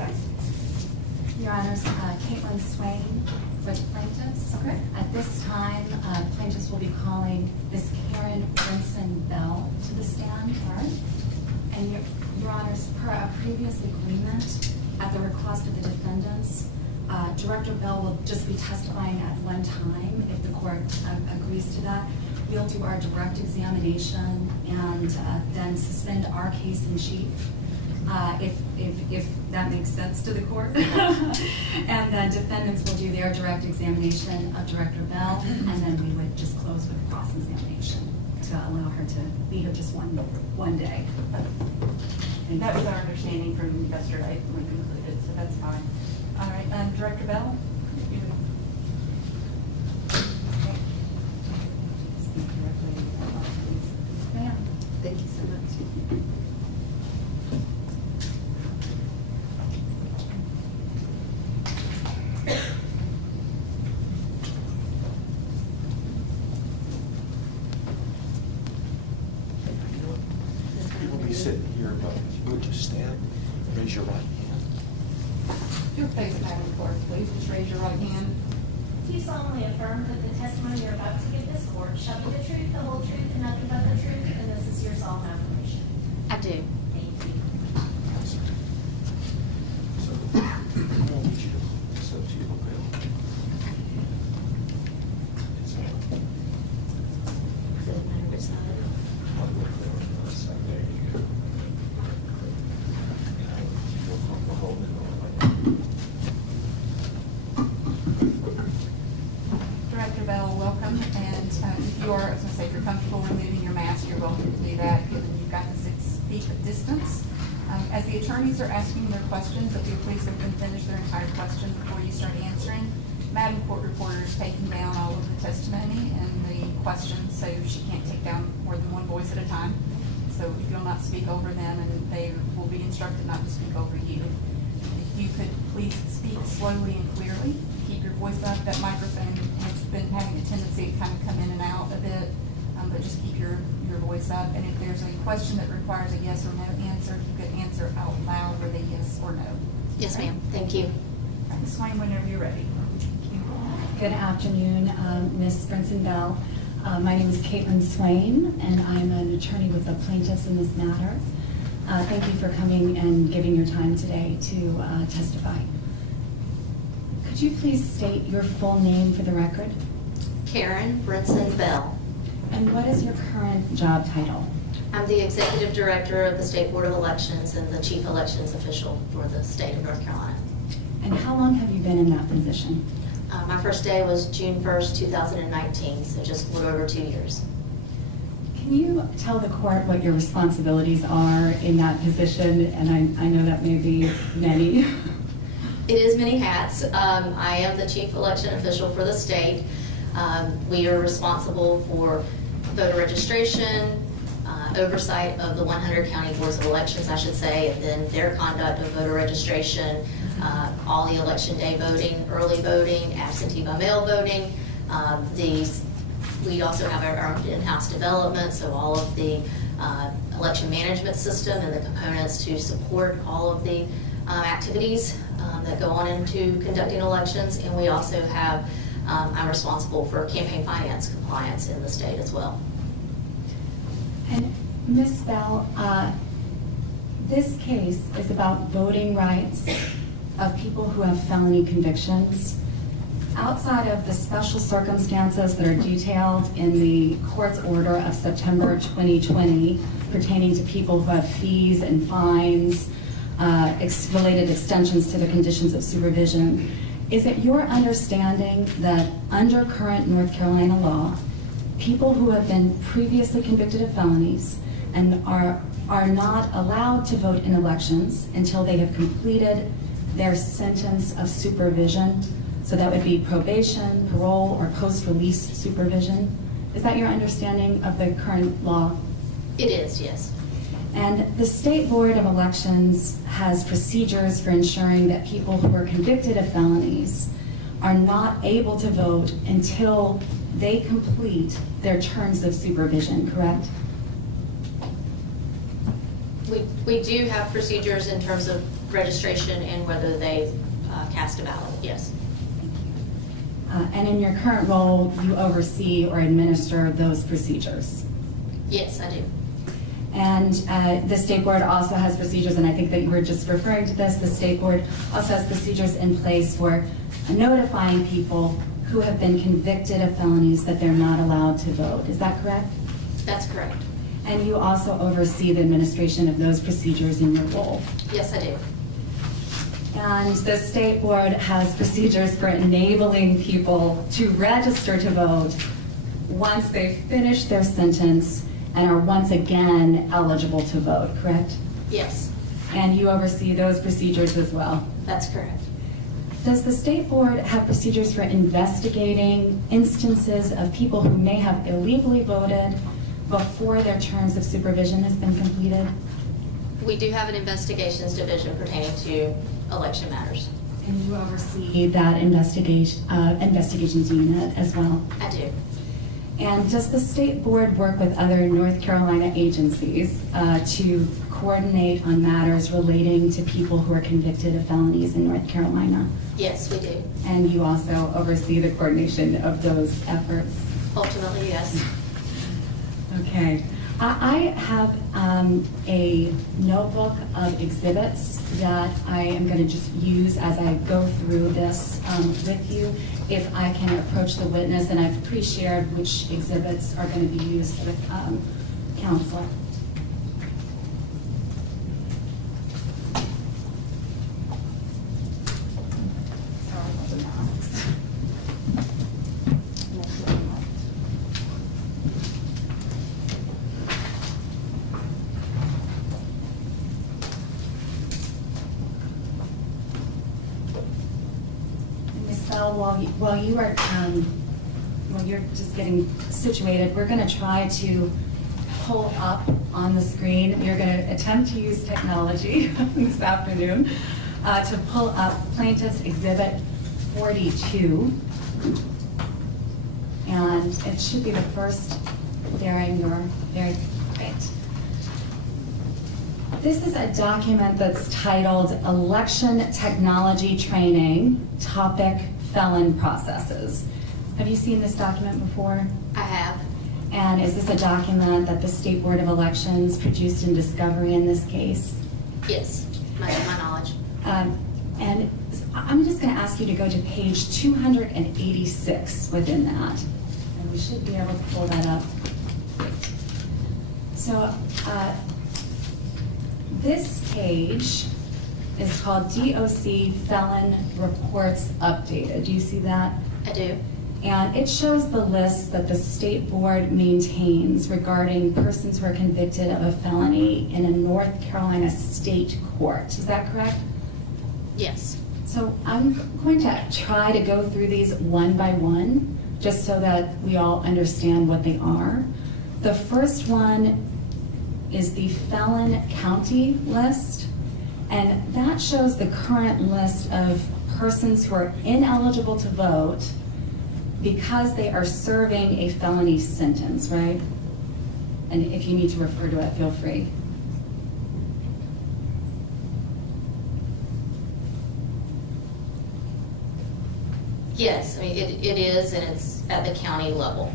Okay. Your Honors, Caitlin Swain for the plaintiffs. Okay. At this time, plaintiffs will be calling Ms. Karen Brinson Bell to the stand. All right. And Your Honors, per a previous agreement, at the request of the defendants, Director Bell will just be testifying at one time if the court agrees to that. We'll do our direct examination and then suspend our case in chief. If that makes sense to the court. And then defendants will do their direct examination of Director Bell, and then we would just close with a cross-examination to allow her to be here just one day. And that was our understanding from yesterday when we concluded, so that's fine. All right, Director Bell? You- Speak directly, please. Ma'am. Thank you so much. You will be sitting here, but if you would just stand, raise your right hand. Your face, Madam Clerk, please. Just raise your right hand. Do you solemnly affirm that the testimony you're about to give this court shall be the truth, the whole truth, and nothing but the truth, and this is your solemn affirmation? I do. Thank you. So, I want you to step to your lapel. It's on. Does it matter which side? One more there on the other side. There you go. And I would feel comfortable holding it on like that. Director Bell, welcome. And if you are, I was going to say, if you're comfortable removing your mask, you're welcome to do that, given you've got the 6 feet of distance. As the attorneys are asking their questions, if you please let them finish their entire question before you start answering. Madam Court Reporter is taking down all of the testimony and the questions, so she can't take down more than one voice at a time. So if you'll not speak over them, and they will be instructed not to speak over you. If you could please speak slowly and clearly, keep your voice up. That microphone has been having a tendency to kind of come in and out a bit, but just keep your voice up. And if there's a question that requires a yes or no answer, you could answer out loud with a yes or no. Yes, Okay? ma'am. Thank you. Ms. Swain, whenever you're ready. Good afternoon, Ms. Brinson Bell. My name is Caitlin Swain, and I'm an attorney with the plaintiffs in this matter. Thank you for coming and giving your time today to testify. Could you please state your full name for the record? Karen Brinson Bell. And what is your current job title? I'm the Executive Director of the State Board of Elections and the Chief Elections Official for the state of North Carolina. And how long have you been in that position? My first day was June 1st, 2019, so just a little over 2 years. Can you tell the court what your responsibilities are in that position? And I know that may be many. It is many hats. I am the Chief Election Official for the state. We are responsible for voter registration, oversight of the 100 county boards of elections, I should say, and then their conduct of voter registration, all the election day voting, early voting, absentee by mail voting. We also have our own in-house development, so all of the election management system and the components to support all of the activities that go on into conducting elections. And we also have, I'm responsible for campaign finance compliance in the state as well. And Ms. Bell, this case is about voting rights of people who have felony convictions. Outside of the special circumstances that are detailed in the court's order of September 2020 pertaining to people who have fees and fines, related extensions to the conditions of supervision, is it your understanding that under current North Carolina law, people who have been previously convicted of felonies and are not allowed to vote in elections until they have completed their sentence of supervision? So that would be probation, parole, or post-release supervision. Is that your understanding of the current law? It is, yes. And the State Board of Elections has procedures for ensuring that people who are convicted of felonies are not able to vote until they complete their terms of supervision, correct? We do have procedures in terms of registration and whether they cast a ballot, yes. And in your current role, you oversee or administer those procedures. Yes, I do. And the state board also has procedures, and I think that you were just referring to this, the state board also has procedures in place for notifying people who have been convicted of felonies that they're not allowed to vote. Is that correct? That's correct. And you also oversee the administration of those procedures in your role. Yes, I do. And the state board has procedures for enabling people to register to vote once they finish their sentence and are once again eligible to vote, correct? Yes, And you oversee those procedures as well. that's correct. Does the state board have procedures for investigating instances of people who may have illegally voted before their terms of supervision has been completed? We do have an investigations division pertaining to election matters. And you oversee that investigations unit as well? I do. And does the state board work with other North Carolina agencies to coordinate on matters relating to people who are convicted of felonies in North Carolina? Yes, we do. And you also oversee the coordination of those efforts? Ultimately, yes. Okay. I have a notebook of exhibits that I am going to just use as I go through this with you. If I can approach the witness, and I've pre-shared which exhibits are going to be used with counsel. Sorry about the masks. Ms. Bell, while you're just getting situated, we're going to try to pull up on the screen. You're going to attempt to use technology this afternoon to pull up Plaintiff's Exhibit 42. And it should be the first there in your very right. This is a document that's titled Election Technology Training, Topic Felon Processes. Have you seen this document before? I have. And is this a document that the State Board of Elections produced in discovery in this case? Yes, my knowledge. And I'm just going to ask you to go to page 286 within that. And we should be able to pull that up. So this page is called DOC Felon Reports Updated. Do you see that? I do. And it shows the list that the state board maintains regarding persons who are convicted of a felony in a North Carolina state court. Is that correct? Yes. So I'm going to try to go through these one by one, just so that we all understand what they are. The first one is the Felon County list, and that shows the current list of persons who are ineligible to vote because they are serving a felony sentence, right? And if you need to refer to it, feel free. Yes, I mean, it is, and it's at the county level.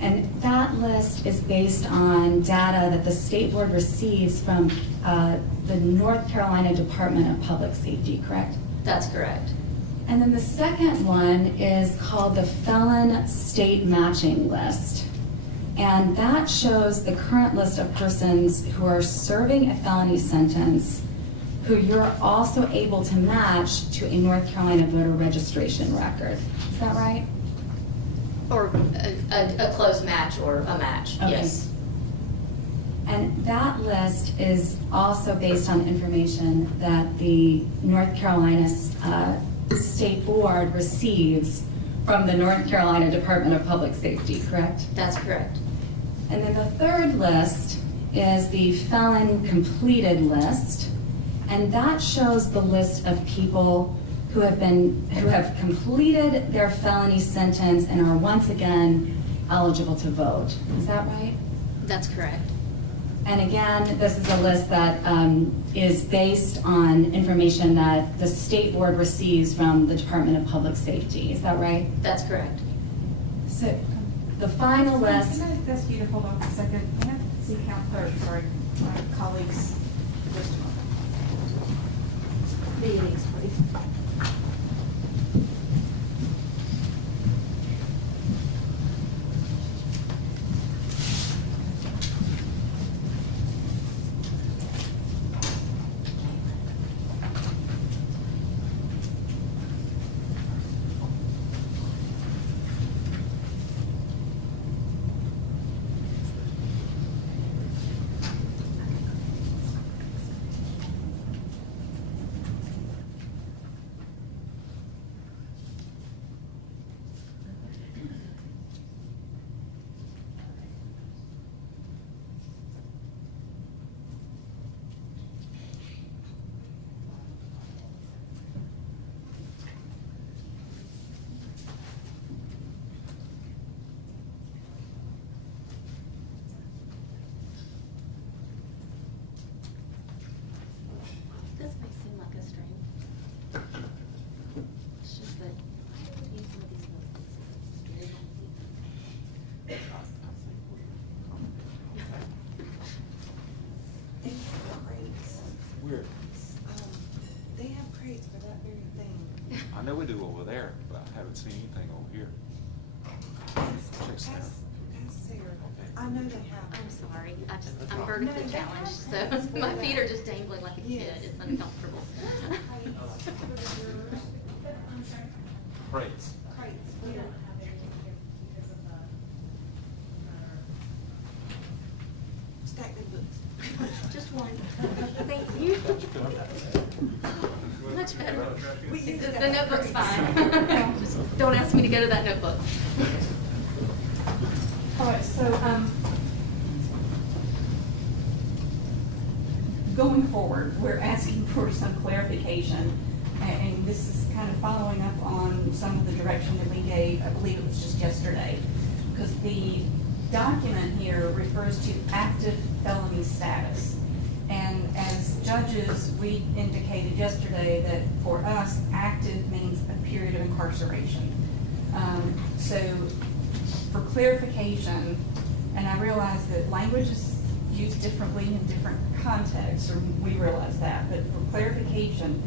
And that list is based on data that the state board receives from the North Carolina Department of Public Safety, correct? That's correct. And then the second one is called the Felon State Matching List. And that shows the current list of persons who are serving a felony sentence who you're also able to match to a North Carolina voter registration record. Is that right? Or a close match or a match, Okay. yes. And that list is also based on information that the North Carolina State Board receives from the North Carolina Department of Public Safety, correct? That's correct. And then the third list is the felon completed list, and that shows the list of people who have completed their felony sentence and are once again eligible to vote. Is that right? That's correct. And again, this is a list that is based on information that the state board receives from the Department of Public Safety. Is that right? That's correct. So the final list. Can I ask you to hold on for a second? Can I have the city council, sorry, my colleagues, just a moment. Meetings, please. This may seem like a strain. It's just that I would use some of these notes. They have crates. Where? They have crates for that very thing. I know we do over there, but I haven't seen anything over here. Check Sarah. Ask Sarah. Okay. I know they have. I'm sorry, I'm vertically No, challenged, so that's my fair. feet are just dangling like a kid. Yes. It's uncomfortable. Crates. Crates. We Where? don't have everything here because of the Stack them books. Just one. Thank you. Much better. We use The that. notebook's fine. Just don't ask me to go to that notebook. All right, so, going forward, we're asking for some clarification, and this is kind of following up on some of the direction that we gave, I believe it was just yesterday, because the document here refers to active felony status. And as judges, we indicated yesterday that for us, active means a period of incarceration. So for clarification, and I realize that language is used differently in different contexts, or we realize that, but for clarification,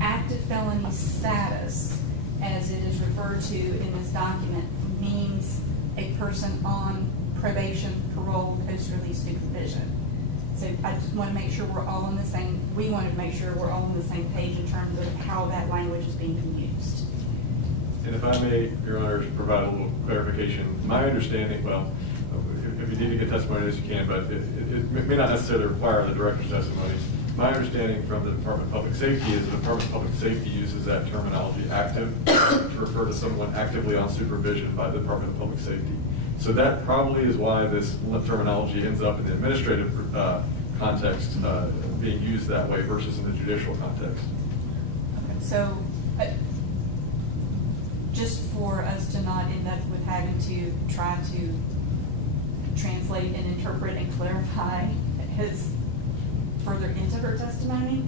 active felony status, as it is referred to in this document, means a person on probation, parole, post-release supervision. So I just want to make sure we're all on the same, we wanted to make sure we're all on the same page in terms of how that language is being used. And if I may, Your Honor, provide a little clarification. My understanding, well, if you need to get testimony, as you can, but it may not necessarily require the director's testimony. My understanding from the Department of Public Safety is the Department of Public Safety uses that terminology active to refer to someone actively on supervision by the Department of Public Safety. So that probably is why this terminology ends up in the administrative context being used that way versus in the judicial context. Okay, so just for us to not end up with having to try to translate and interpret and clarify his further into her testimony,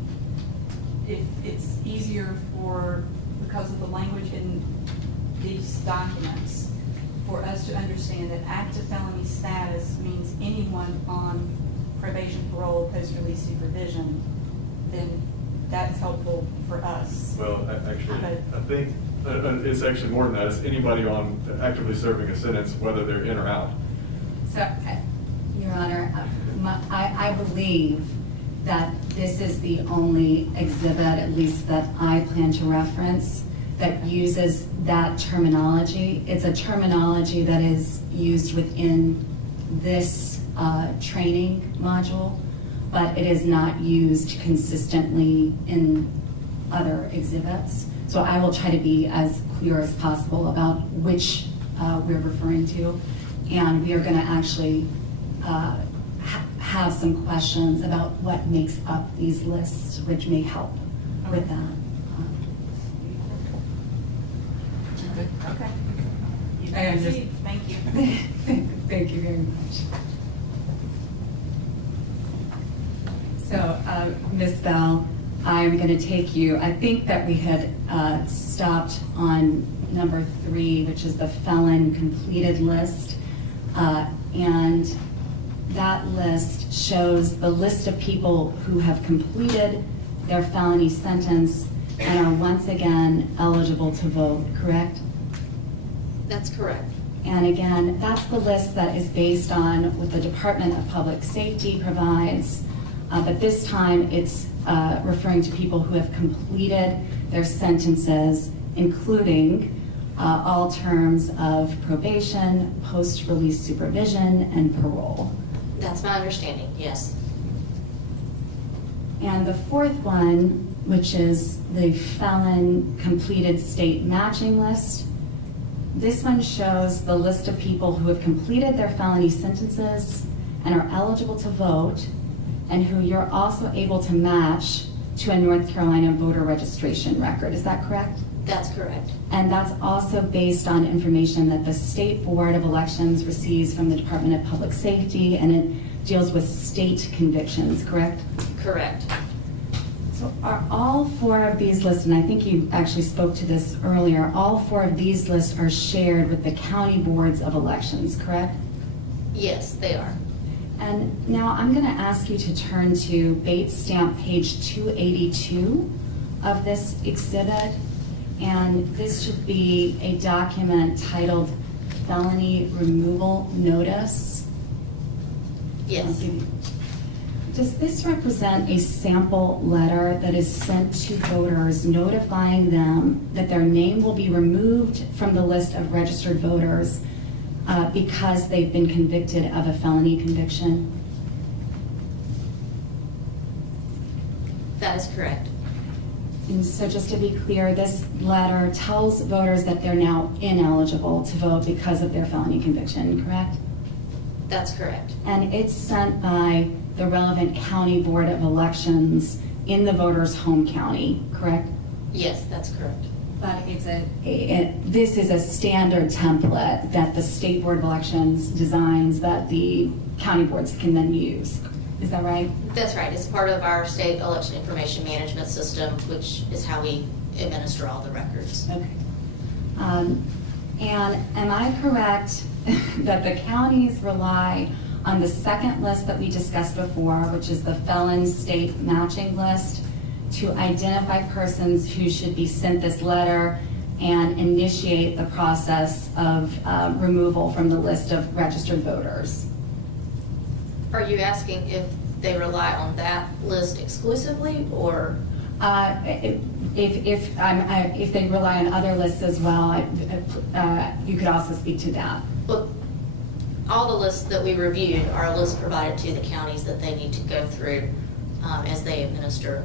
if it's easier for, because of the language in these documents, for us to understand that active felony status means anyone on probation, parole, post-release supervision, then that's helpful for us. Well, actually, Okay. I think it's actually more than that. It's anybody on actively serving a sentence, whether they're in or out. So, Your Honor, I believe that this is the only exhibit, at least that I plan to reference, that uses that terminology. It's a terminology that is used within this training module, but it is not used consistently in other exhibits. So I will try to be as clear as possible about which we're referring to. And we are going to actually have some questions about what makes up these lists, which may help with that. Okay. You I can just- proceed. Thank you. Thank you very much. So, Ms. Bell, I'm going to take you, I think that we had stopped on number 3, which is the felon completed list. And that list shows the list of people who have completed their felony sentence and are once again eligible to vote, correct? That's correct. And again, that's the list that is based on what the Department of Public Safety provides, but this time it's referring to people who have completed their sentences, including all terms of probation, post-release supervision, and parole. That's my understanding, yes. And the fourth one, which is the felon completed state matching list, this one shows the list of people who have completed their felony sentences and are eligible to vote, and who you're also able to match to a North Carolina voter registration record. Is that correct? That's correct. And that's also based on information that the State Board of Elections receives from the Department of Public Safety, and it deals with state convictions, correct? Correct. So are all 4 of these lists, and I think you actually spoke to this earlier, all 4 of these lists are shared with the county boards of elections, correct? Yes, they are. And now I'm going to ask you to turn to Bates stamp page 282 of this exhibit. And this should be a document titled Felony Removal Notice. Yes. Does this represent a sample letter that is sent to voters notifying them that their name will be removed from the list of registered voters because they've been convicted of a felony conviction? That is correct. And so just to be clear, this letter tells voters that they're now ineligible to vote because of their felony conviction, correct? That's correct. And it's sent by the relevant county board of elections in the voter's home county, correct? Yes, that's correct. But it's this is a standard template that the State Board of Elections designs that the county boards can then use. Is that right? That's right. It's part of our state election information management system, which is how we administer all the records. Okay. And am I correct that the counties rely on the second list that we discussed before, which is the felon state matching list, to identify persons who should be sent this letter and initiate the process of removal from the list of registered voters? Are you asking if they rely on that list exclusively, or? If they rely on other lists as well, you could also speak to that. Well, all the lists that we reviewed are lists provided to the counties that they need to go through as they administer.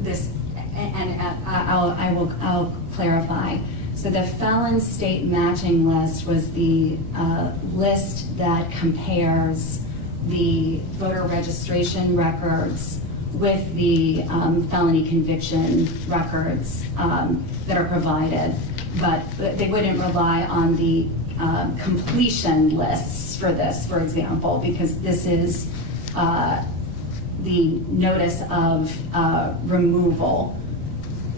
This, and I'll clarify. So the felon state matching list was the list that compares the voter registration records with the felony conviction records that are provided, but they wouldn't rely on the completion lists for this, for example, because this is the notice of removal.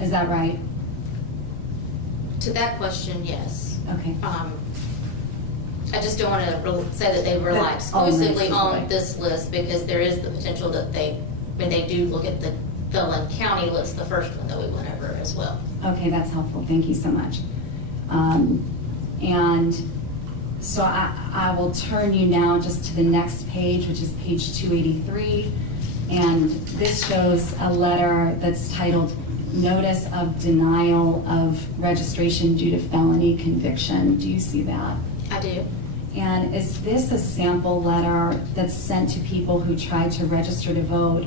Is that right? To that question, yes. Okay. I just don't want to say that they rely exclusively on this list, because there is the potential that when they do look at the Felon County list, the first one that we went over as well. Okay, that's helpful. Thank you so much. And so I will turn you now just to the next page, which is page 283. And this shows a letter that's titled Notice of Denial of Registration Due to Felony Conviction. Do you see that? I do. And is this a sample letter that's sent to people who try to register to vote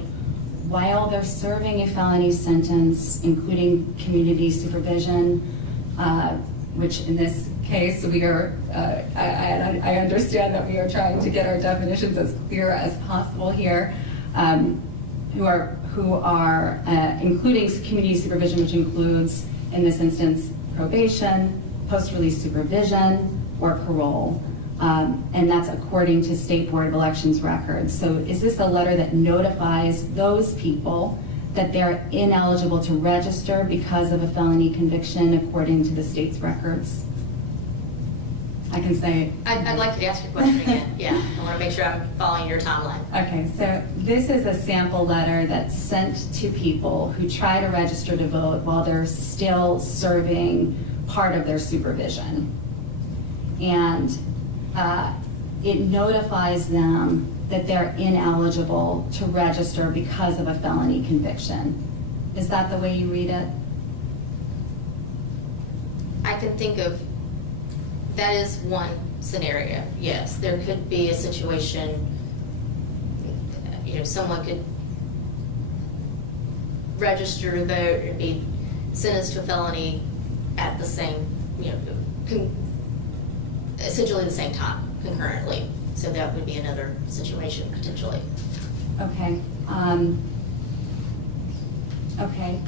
while they're serving a felony sentence, including community supervision, which in this case we are, I understand that we are trying to get our definitions as clear as possible here, who are including community supervision, which includes, in this instance, probation, post-release supervision, or parole. And that's according to State Board of Elections records. So is this a letter that notifies those people that they're ineligible to register because of a felony conviction according to the state's records? I can say. I'd like you to ask your question again. Yeah, I want to make sure I'm following your timeline. Okay, so this is a sample letter that's sent to people who try to register to vote while they're still serving part of their supervision. And it notifies them that they're ineligible to register because of a felony conviction. Is that the way you read it? I can think of, that is one scenario, yes. There could be a situation, someone could register to vote and be sentenced to a felony at the same, essentially the same time, concurrently. So that would be another situation, potentially. Okay. Okay.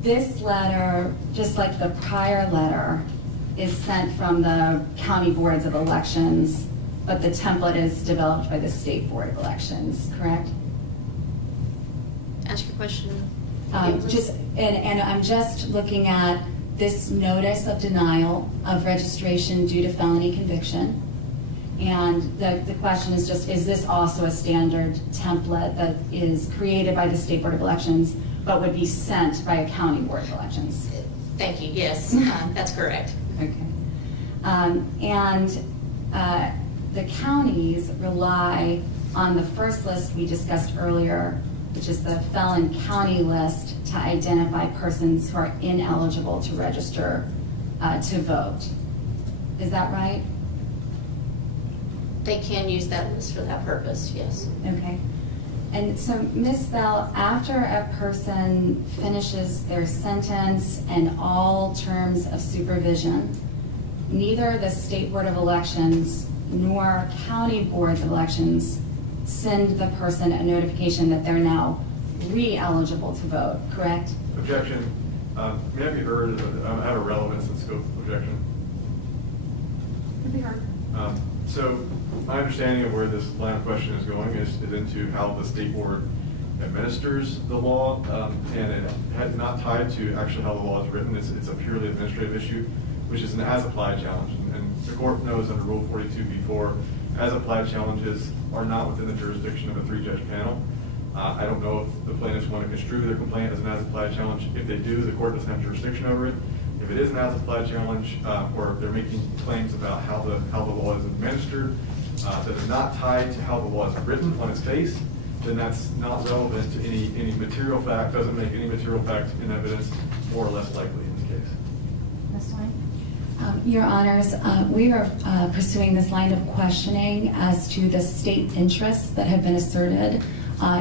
This letter, just like the prior letter, is sent from the county boards of elections, but the template is developed by the State Board of Elections, correct? Ask your question. again, please. And I'm just looking at this notice of denial of registration due to felony conviction. And the question is just, is this also a standard template that is created by the State Board of Elections, but would be sent by a county board of elections? Thank you, yes, that's correct. Okay. The counties rely on the first list we discussed earlier, which is the felon county list, to identify persons who are ineligible to register to vote. Is that right? They can use that list for that purpose, yes. Okay. And so, Ms. Bell, after a person finishes their sentence and all terms of supervision, neither the State Board of Elections nor county boards of elections send the person a notification that they're now re-eligible to vote, correct? Objection. May I be heard? I have a relevance and scope objection. Could be heard. So my understanding of where this line of question is going is into how the state board administers the law, and it had not tied to actually how the law is written. It's a purely administrative issue, which is an as-applied challenge. And the court knows under Rule 42b4, as-applied challenges are not within the jurisdiction of a three-judge panel. I don't know if the plaintiffs want to construe their complaint as an as-applied challenge. If they do, the court doesn't have jurisdiction over it. If it is an as-applied challenge, or they're making claims about how the law is administered that is not tied to how the law is written on its face, then that's not relevant to any material fact, doesn't make any material fact in evidence more or less likely in this case. Ms. Swain? Your Honors, we are pursuing this line of questioning as to the state interests that have been asserted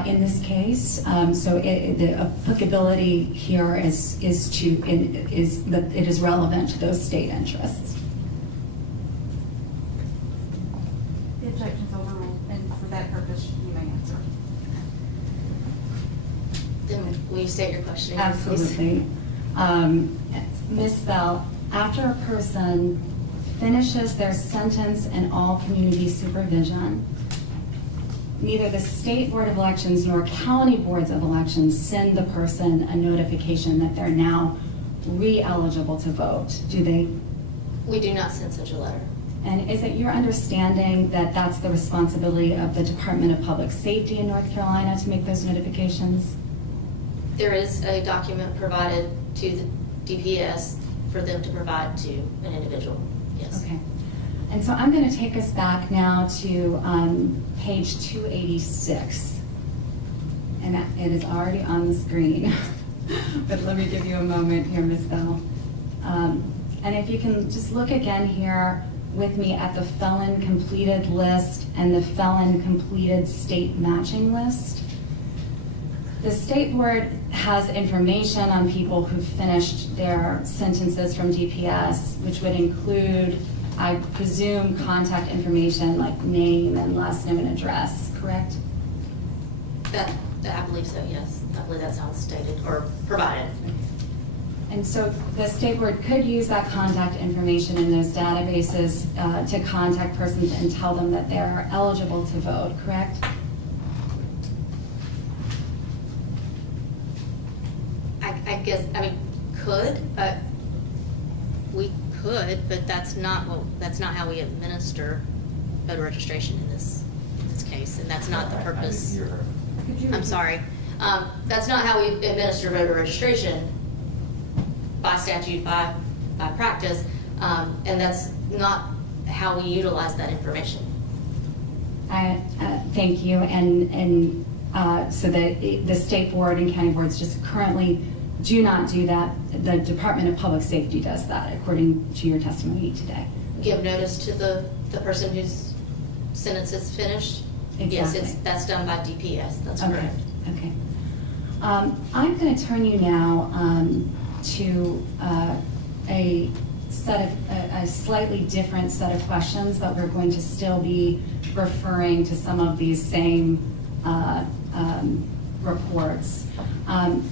in this case. So the applicability here is that it is relevant to those state interests. The objection's overruled, and for that purpose, you may answer. Then will you state your question again, please? Absolutely. Ms. Bell, after a person finishes their sentence and all community supervision, neither the State Board of Elections nor county boards of elections send the person a notification that they're now re-eligible to vote, do they? We do not send such a letter. And is it your understanding that that's the responsibility of the Department of Public Safety in North Carolina to make those notifications? There is a document provided to the DPS for them to provide to an individual, yes. Okay. And so I'm going to take us back now to page 286. And it is already on the screen. But let me give you a moment here, Ms. Bell. And if you can just look again here with me at the felon completed list and the felon completed state matching list. The State Board has information on people who finished their sentences from DPS, which would include, I presume, contact information like name and last name and address, correct? I believe so, yes. I believe that's how it's stated or provided. And so the state board could use that contact information in those databases to contact persons and tell them that they're eligible to vote, correct? I guess, I mean, could, we could, but that's not how we administer voter registration in this case, and that's not the purpose. I'm sorry. That's not how we administer voter registration by statute, by practice, and that's not how we utilize that information. Thank you. And so the state board and county boards just currently do not do that. The Department of Public Safety does that, according to your testimony today. Give notice to the person whose sentence is finished? Exactly. Yes, that's done by DPS, that's Okay. correct. Okay. I'm going to turn you now to a slightly different set of questions, but we're going to still be referring to some of these same reports.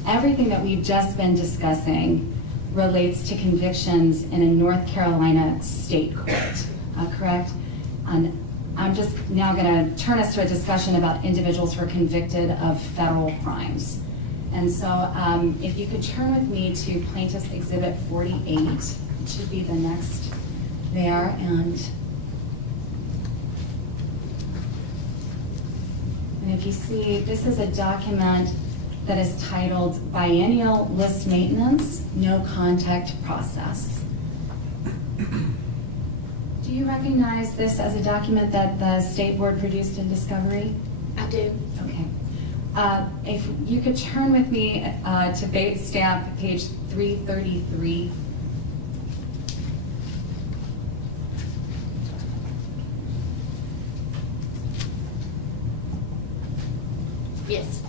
Everything that we've just been discussing relates to convictions in a North Carolina state court, correct? And I'm just now going to turn us to a discussion about individuals who are convicted of federal crimes. And so if you could turn with me to Plaintiff's Exhibit 48, it should be the next there. And if you see, this is a document that is titled Biennial List Maintenance, No Contact Process. Do you recognize this as a document that the State Board produced in discovery? I do. Okay. If you could turn with me to Bates Stamp, page 333. Yes.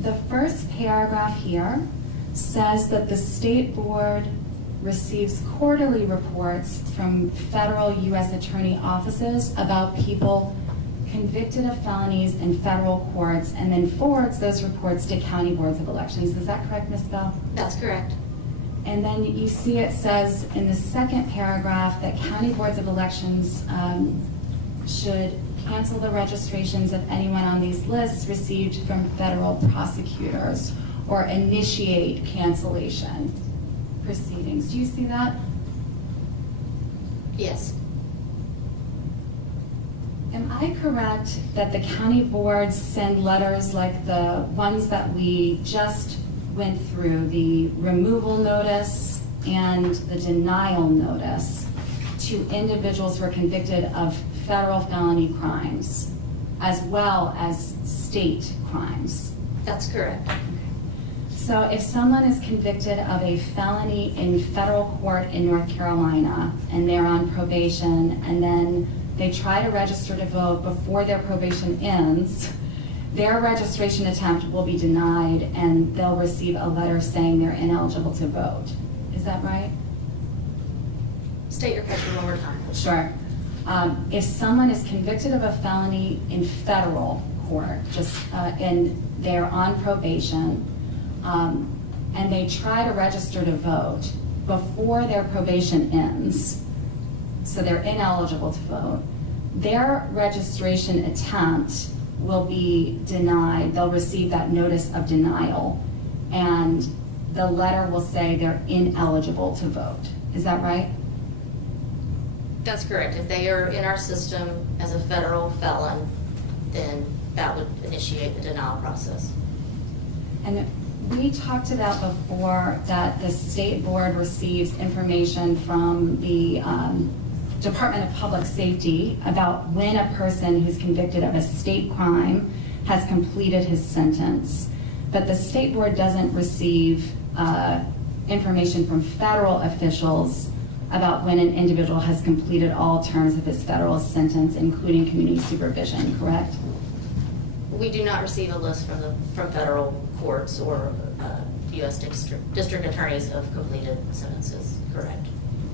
The first paragraph here says that the State Board receives quarterly reports from federal U.S. attorney offices about people convicted of felonies in federal courts and then forwards those reports to county boards of elections. Is that correct, Ms. Bell? That's correct. And then you see it says in the second paragraph that county boards of elections should cancel the registrations of anyone on these lists received from federal prosecutors or initiate cancellation proceedings. Do you see that? Yes. Am I correct that the county boards send letters like the ones that we just went through, the removal notice and the denial notice, to individuals who are convicted of federal felony crimes as well as state crimes? That's correct. So if someone is convicted of a felony in federal court in North Carolina and they're on probation and then they try to register to vote before their probation ends, their registration attempt will be denied and they'll receive a letter saying they're ineligible to vote. Is that right? State your question one more time. Sure. If someone is convicted of a felony in federal court, and they're on probation, and they try to register to vote before their probation ends, so they're ineligible to vote, their registration attempt will be denied. They'll receive that notice of denial, and the letter will say they're ineligible to vote. Is that right? That's correct. If they are in our system as a federal felon, then that would initiate the denial process. And we talked about before that the state board receives information from the Department of Public Safety about when a person who's convicted of a state crime has completed his sentence. But the state board doesn't receive information from federal officials about when an individual has completed all terms of his federal sentence, including community supervision, correct? We do not receive a list from federal courts or U.S. district attorneys of completed sentences, correct?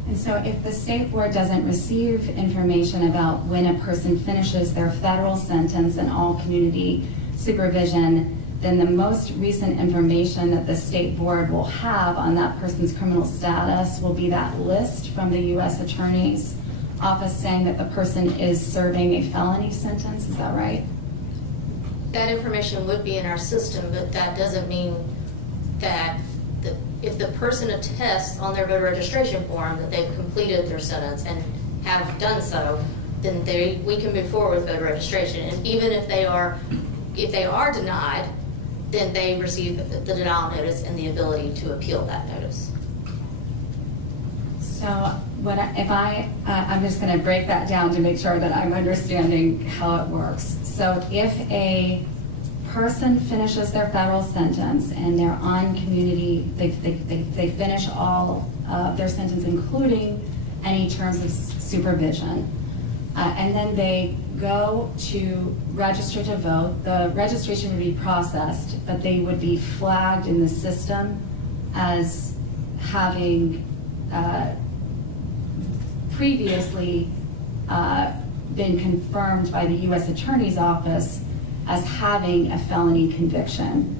And so if the state board doesn't receive information about when a person finishes their federal sentence and all community supervision, then the most recent information that the state board will have on that person's criminal status will be that list from the U.S. Attorney's Office saying that the person is serving a felony sentence. Is that right? That information would be in our system, but that doesn't mean that if the person attests on their voter registration form that they've completed their sentence and have done so, then we can move forward with voter registration. And even if they are denied, then they receive the denial notice and the ability to appeal that notice. So I'm just going to break that down to make sure that I'm understanding how it works. So if a person finishes their federal sentence and they're on community, they finish all of their sentence, including any terms of supervision, and then they go to register to vote, the registration would be processed, but they would be flagged in the system as having previously been confirmed by the U.S. Attorney's Office as having a felony conviction.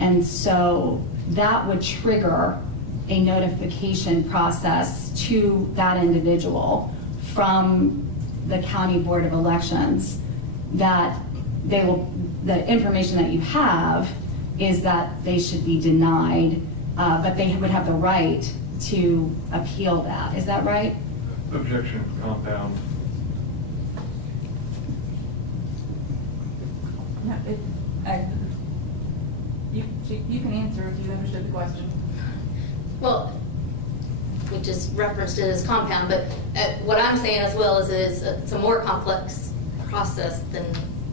And so that would trigger a notification process to that individual from the County Board of Elections that the information that you have is that they should be denied, but they would have the right to appeal that. Is that right? Objection, compound. No, you can answer if you understood the question. Well, we just referenced it as compound, but what I'm saying as well is it's a more complex process than,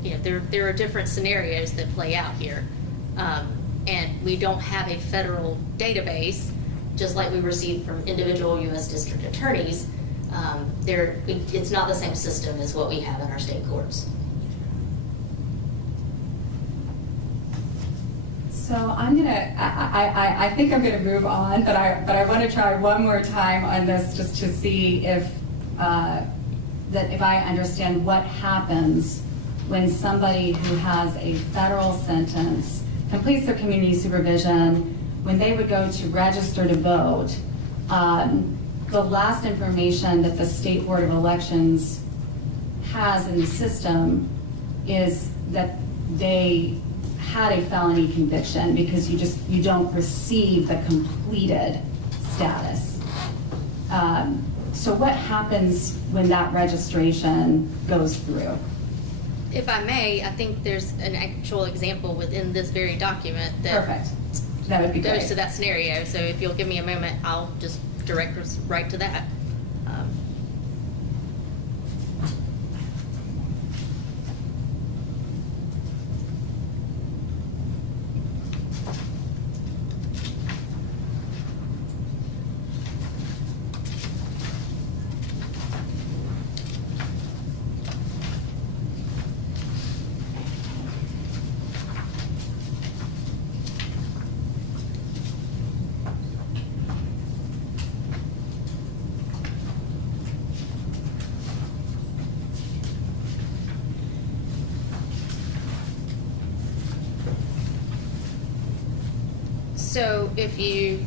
there are different scenarios that play out here. And we don't have a federal database, just like we receive from individual U.S. district attorneys. It's not the same system as what we have in our state courts. So I think I'm gonna move on, but I want to try one more time on this just to see if I understand what happens when somebody who has a federal sentence completes their community supervision, when they would go to register to vote. The last information that the State Board of Elections has in the system is that they had a felony conviction because you don't receive the completed status. So what happens when that registration goes through? If I may, I think there's an actual example within this very document that Perfect. That would be great. goes to that scenario. So if you'll give me a moment, I'll just direct us right to that. So if you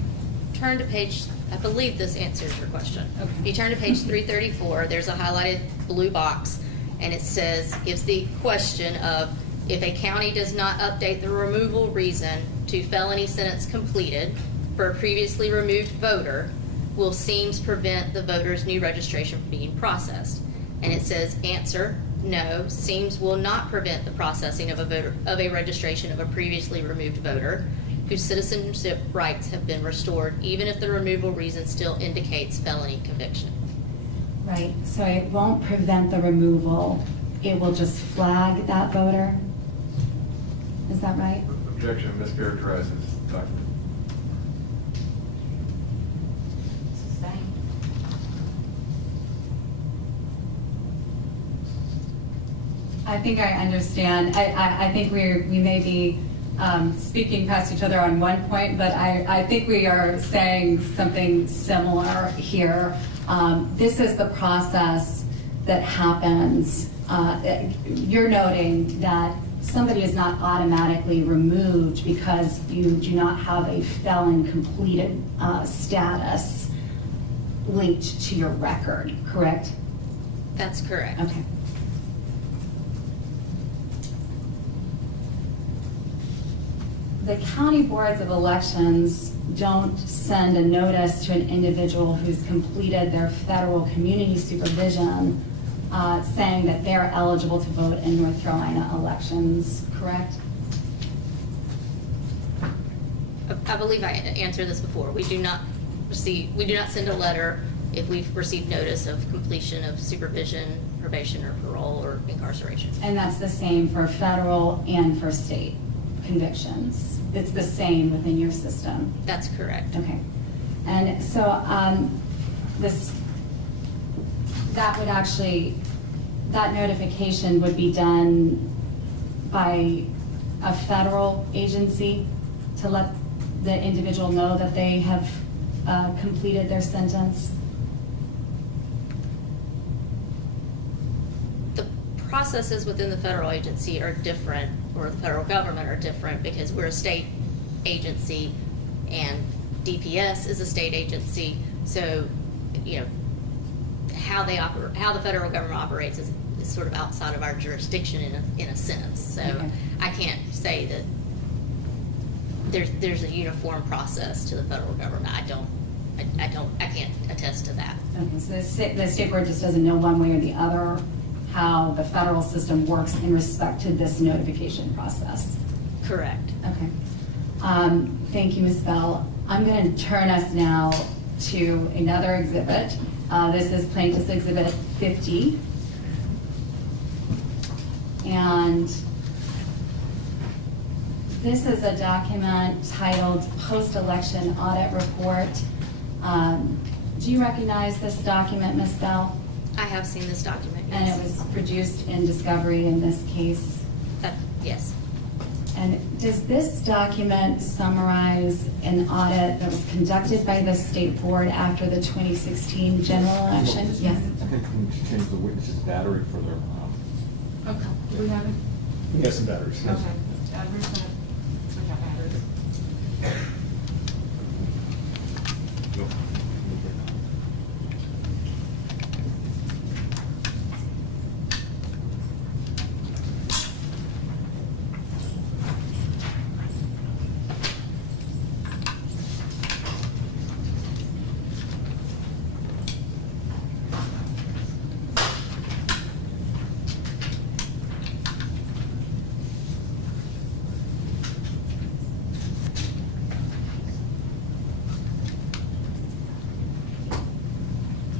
turn to page, I believe this answers your question. Okay. If you turn to page 334, there's a highlighted blue box, and it says, gives the question of, if a county does not update the removal reason to felony sentence completed for a previously removed voter, will SEAMS prevent the voter's new registration from being processed? And it says, answer, no, SEAMS will not prevent the processing of a registration of a previously removed voter whose citizenship rights have been restored, even if the removal reason still indicates felony conviction. Right, so it won't prevent the removal, it will just flag that voter? Is that right? Objection, mischaracterizes document. Sustained. I think I understand. I think we may be speaking past each other on one point, but I think we are saying something similar here. This is the process that happens. You're noting that somebody is not automatically removed because you do not have a felon completed status linked to your record, correct? That's correct. Okay. The county boards of elections don't send a notice to an individual who's completed their federal community supervision saying that they're eligible to vote in North Carolina elections, correct? I believe I answered this before. We do not send a letter if we've received notice of completion of supervision, probation, or parole, or incarceration. And that's the same for federal and for state convictions. It's the same within your system. That's correct. Okay. And so that notification would be done by a federal agency to let the individual know that they have completed their sentence? The processes within the federal agency are different, or the federal government are different, because we're a state agency and DPS is a state agency. So, you know, how the federal government operates is sort of outside of our jurisdiction in a sense. So Okay. I can't say that there's a uniform process to the federal government. I can't attest to that. Okay, so the state board just doesn't know one way or the other how the federal system works in respect to this notification process? Correct. Okay. Thank you, Ms. Bell. I'm going to turn us now to another exhibit. This is Plaintiff's Exhibit 50. And this is a document titled Post-Election Audit Report. Do you recognize this document, Ms. Bell? I have seen this document, And yes. it was produced in discovery in this case. Yes. And does this document summarize an audit that was conducted by the state board after the 2016 general election? Yes. I think we should change the witness's battery for their, Okay, do we have it? yes, and batteries. Okay, we're just gonna switch out batteries.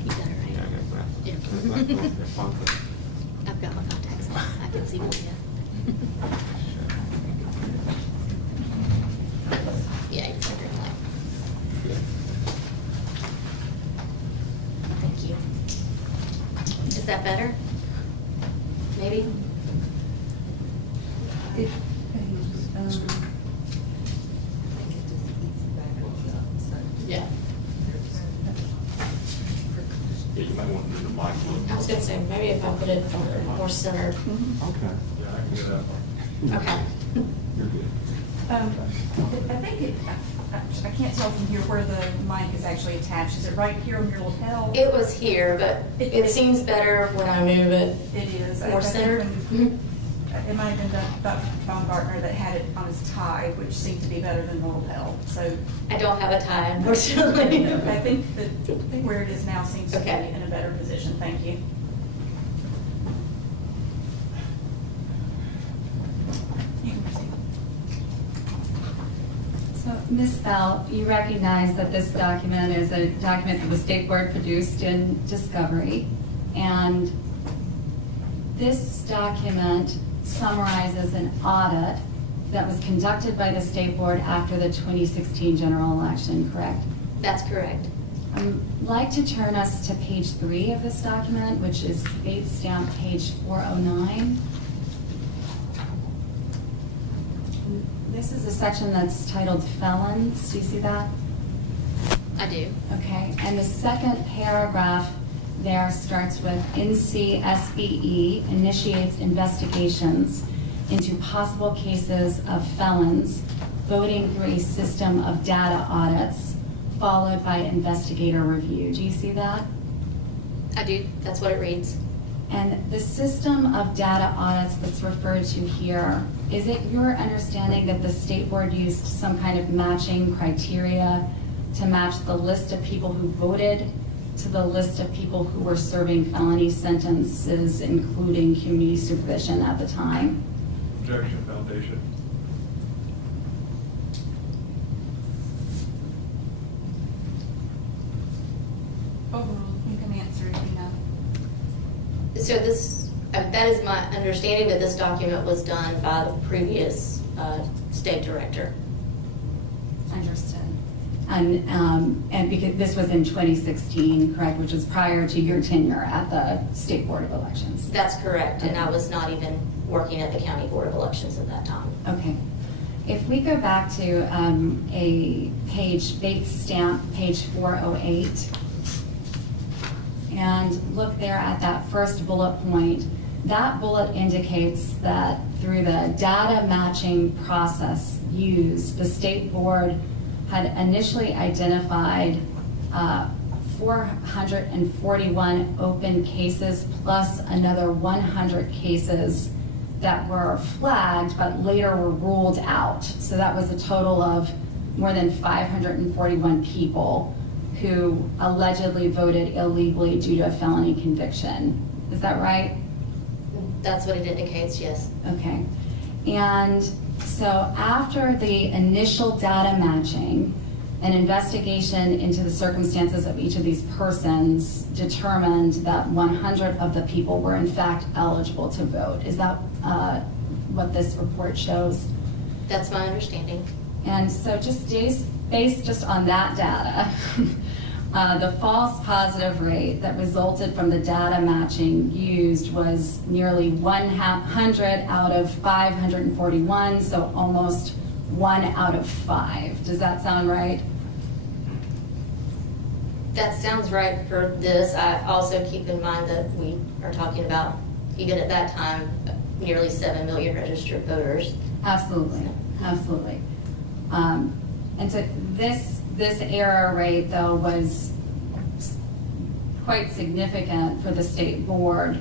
You got it right? Yeah. I've got my contacts on. I can see more yet. Yeah, you can green light. Thank you. Is that better? Maybe? Yeah. Yeah, you might want to do the mic. I was gonna say, maybe if I put it more centered. Okay. Yeah, I can do that. Okay. You're good. I think I can't tell from here where the mic is actually attached. Is it right here on your lapel? It was here, but it seems better when I move it. It is. More I think centered? when- It might have been Dr. Baumgartner that had it on his tie, which seemed to be better than the lapel. So I don't have a tie, unfortunately. I think that where it is now seems to be Okay. in a better position. Thank you. You can proceed. So, Ms. Bell, you recognize that this document is a document that the state board produced in discovery. And this document summarizes an audit that was conducted by the state board after the 2016 general election, correct? That's correct. I'd like to turn us to page 3 of this document, which is date stamp page 409. This is a section that's titled Felons. Do you see that? I do. Okay, and the second paragraph there starts with NCSBE initiates investigations into possible cases of felons voting through a system of data audits followed by investigator review. Do you see that? I do, that's what it reads. And the system of data audits that's referred to here, is it your understanding that the state board used some kind of matching criteria to match the list of people who voted to the list of people who were serving felony sentences, including community supervision at the time? Objection, foundation. Overruled, you can answer if you know. So this, that is my understanding that this document was done by the previous state director. Understood. And because this was in 2016, correct, which was prior to your tenure at the State Board of Elections? That's correct, and I was not even working at the County Board of Elections at that time. Okay. If we go back to a page, Bates stamp, page 408, and look there at that first bullet point, that bullet indicates that through the data matching process used, the State Board had initially identified 441 open cases plus another 100 cases that were flagged but later were ruled out. So that was a total of more than 541 people who allegedly voted illegally due to a felony conviction. Is that right? That's what it indicates, yes. Okay. And so after the initial data matching, an investigation into the circumstances of each of these persons determined that 100 of the people were in fact eligible to vote. Is that what this report shows? That's my understanding. And so just based just on that data, the false positive rate that resulted from the data matching used was nearly 100 out of 541, so almost 1 out of 5. Does that sound right? That sounds right for this. I also keep in mind that we are talking about, even at that time, nearly 7 million registered voters. Absolutely, absolutely. And so this error rate, though, was quite significant for the State Board,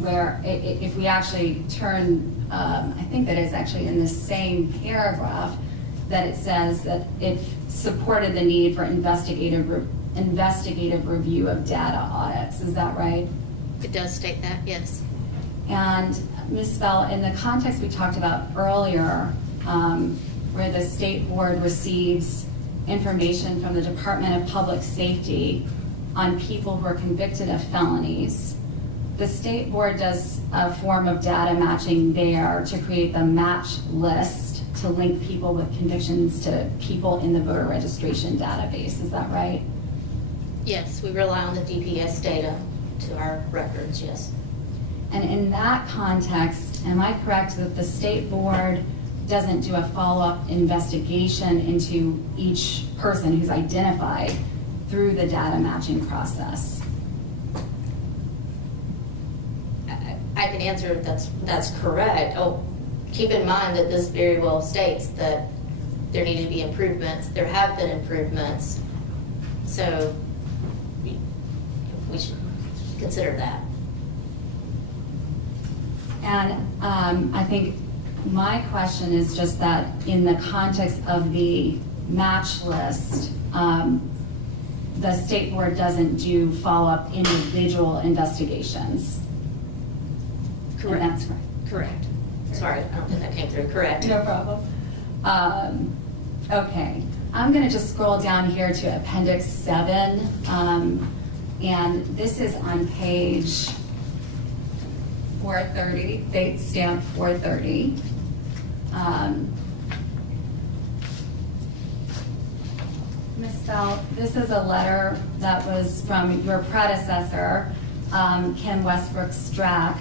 where if we actually turn, I think that is actually in the same paragraph, that it says that it supported the need for investigative review of data audits. Is that right? It does state that, yes. And Ms. Bell, in the context we talked about earlier, where the State Board receives information from the Department of Public Safety on people who are convicted of felonies, the State Board does a form of data matching there to create the match list to link people with convictions to people in the voter registration database. Is that right? Yes, we rely on the DPS data to our records, yes. And in that context, am I correct that the State Board doesn't do a follow-up investigation into each person who's identified through the data matching process? I can answer that's correct. Oh, keep in mind that this very well states that there need to be improvements. There have been improvements, so we should consider that. And I think my question is just that in the context of the match list, the State Board doesn't do follow-up individual investigations. Correct. And that's right. Correct. Sorry, I don't think that came through. Correct. No problem. Okay, I'm going to just scroll down here to Appendix 7, and this is on page 430, date stamp 430. Ms. Bell, this is a letter that was from your predecessor, Ken Westbrook Strack,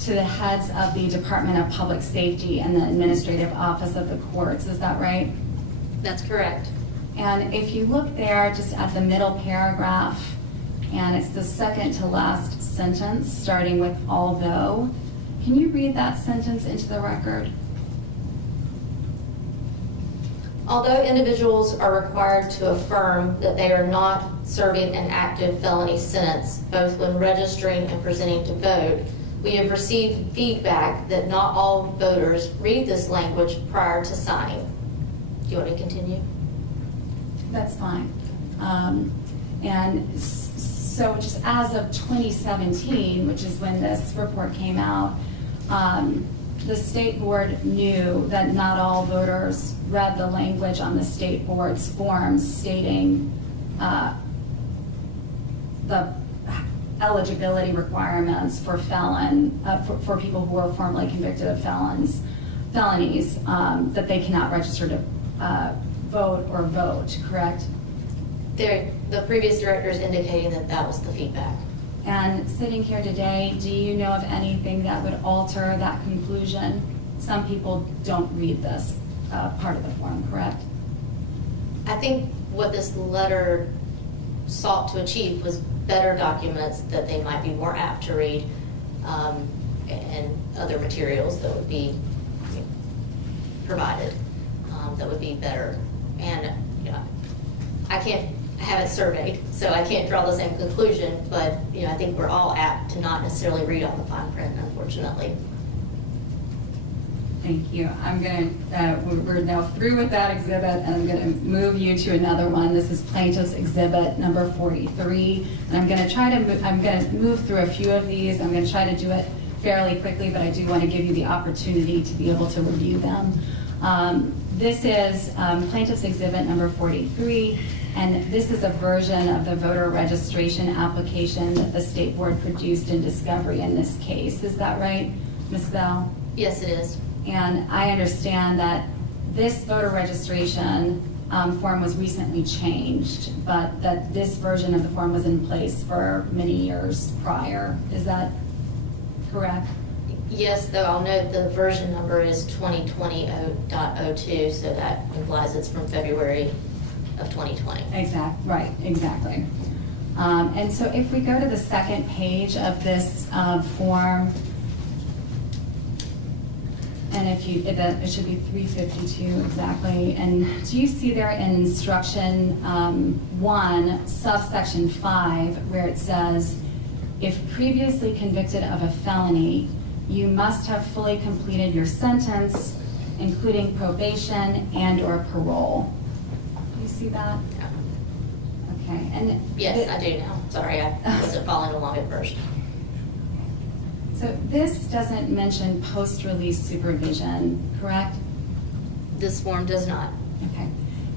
to the heads of the Department of Public Safety and the Administrative Office of the Courts. Is that right? That's correct. And if you look there just at the middle paragraph, and it's the second to last sentence, starting with although, Can you read that sentence into the record? Although individuals are required to affirm that they are not serving an active felony sentence, both when registering and presenting to vote, we have received feedback that not all voters read this language prior to signing. Do you want me to continue? That's fine. And so just as of 2017, which is when this report came out, the state board knew that not all voters read the language on the state board's forms stating the eligibility requirements for felon, for people who are formerly convicted of felonies, that they cannot register to vote or vote, correct? The previous director is indicating that that was the feedback. And sitting here today, do you know of anything that would alter that conclusion? Some people don't read this part of the form, correct? I think what this letter sought to achieve was better documents that they might be more apt to read, and other materials that would be provided that would be better. And I haven't surveyed, so I can't draw the same conclusion, but I think we're all apt to not necessarily read all the fine print, unfortunately. Thank you. We're now through with that exhibit, and I'm going to move you to another one. This is Plaintiff's Exhibit number 43, and I'm going to move through a few of these. I'm going to try to do it fairly quickly, but I do want to give you the opportunity to be able to review them. This is Plaintiff's Exhibit number 43, and this is a version of the voter registration application that the State Board produced in discovery in this case. Is that right, Ms. Bell? Yes, it is. And I understand that this voter registration form was recently changed, but that this version of the form was in place for many years prior. Is that correct? Yes, though I'll note the version number is 2020.02, so that implies it's from February of 2020. Exactly. And so if we go to the second page of this form, and it should be 352 exactly. And do you see there in instruction 1, subsection 5, where it says, if previously convicted of a felony, you must have fully completed your sentence, including probation and/or parole. Do you see that? Yeah. Okay. And Yes, I do now. Sorry, I wasn't following along at first. So this doesn't mention post-release supervision, correct? This form does not. Okay.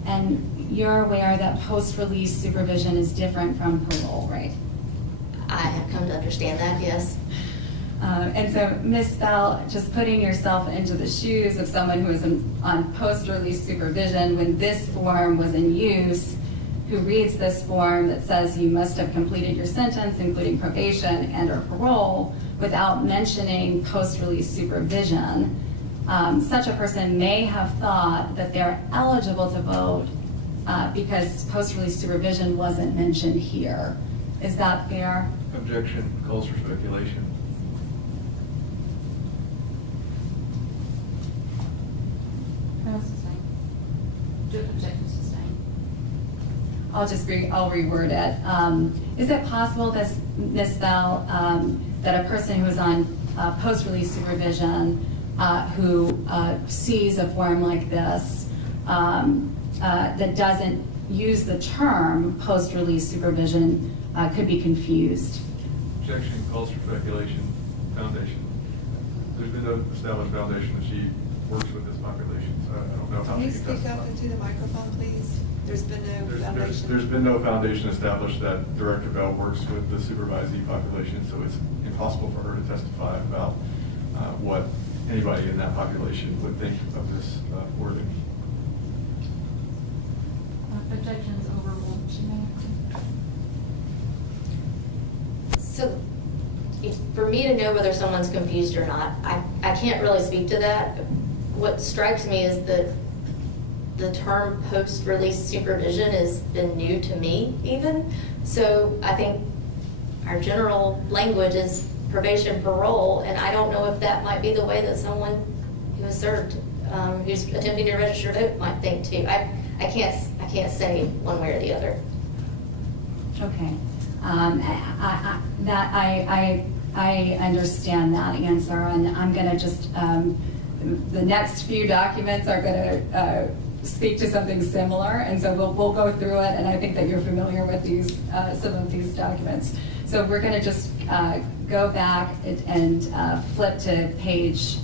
And you're aware that post-release supervision is different from parole, right? I have come to understand that, yes. And so, Ms. Bell, just putting yourself into the shoes of someone who is on post-release supervision when this form was in use, who reads this form that says you must have completed your sentence, including probation and/or parole, without mentioning post-release supervision, such a person may have thought that they're eligible to vote because post-release supervision wasn't mentioned here. Is that fair? Objection calls for speculation. Objection sustained. I'll reword it. Is it possible, Ms. Bell, that a person who is on post-release supervision who sees a form like this that doesn't use the term post-release supervision could be confused? Objection calls for speculation. Foundation. There's been no established foundation that she works with this population, so I don't know how Can she you can speak testify. up into the microphone, please? There's been no foundation. There's been no foundation established that Director Bell works with the supervisee population, so it's impossible for her to testify about what anybody in that population would think of this wording. Objections overruled. So for me to know whether someone's confused or not, I can't really speak to that. What strikes me is that the term post-release supervision has been new to me even. So I think our general language is probation, parole, and I don't know if that might be the way that someone who is served, who's attempting to register to vote might think too. I can't say one way or the other. Okay. I understand that answer, and I'm going to just, the next few documents are going to speak to something similar, and so we'll go through it, and I think that you're familiar with these, some of these documents. So we're going to just go back and flip to page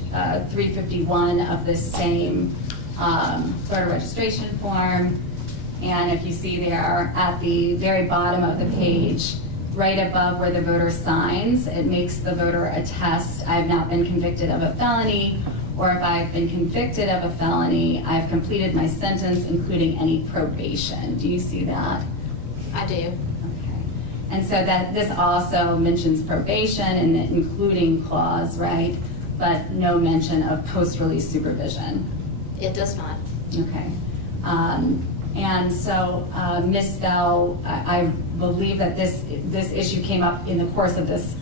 351 of this same voter registration form. And if you see there at the very bottom of the page, right above where the voter signs, it makes the voter attest, I have not been convicted of a felony, or if I've been convicted of a felony, I've completed my sentence, including any probation. Do you see that? I do. Okay. And so that this also mentions probation and the including clause, right? But no mention of post-release supervision. It does not. Okay. And so, Ms. Bell, I believe that this issue came up in the course of this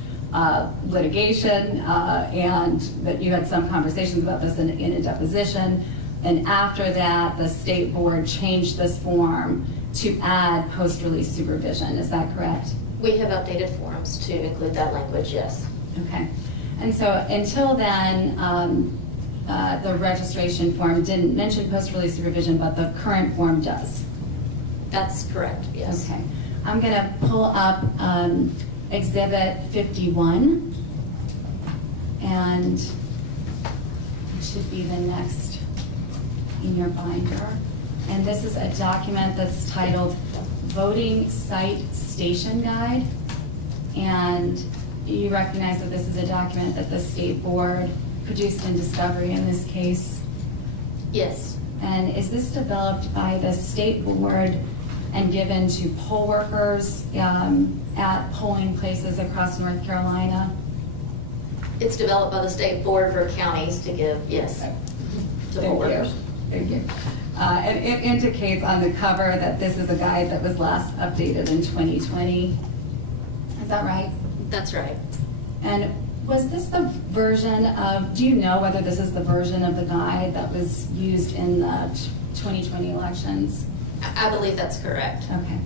litigation, and that you had some conversations about this in a deposition. And after that, the state board changed this form to add post-release supervision. Is that correct? We have updated forms to include that language, yes. Okay. And so until then, the registration form didn't mention post-release supervision, but the current form does. That's correct, yes. Okay. I'm going to pull up Exhibit 51, and it should be the next in your binder. And this is a document that's titled Voting Site Station Guide. And you recognize that this is a document that the state board produced in discovery in this case. Yes. And is this developed by the state board and given to poll workers at polling places across North Carolina? It's developed by the state board for counties to give, yes, to poll workers. Thank you. And it indicates on the cover that this is a guide that was last updated in 2020. Is that right? That's right. And was this the version of, do you know whether this is the version of the guide that was used in the 2020 elections? I believe that's correct. Okay.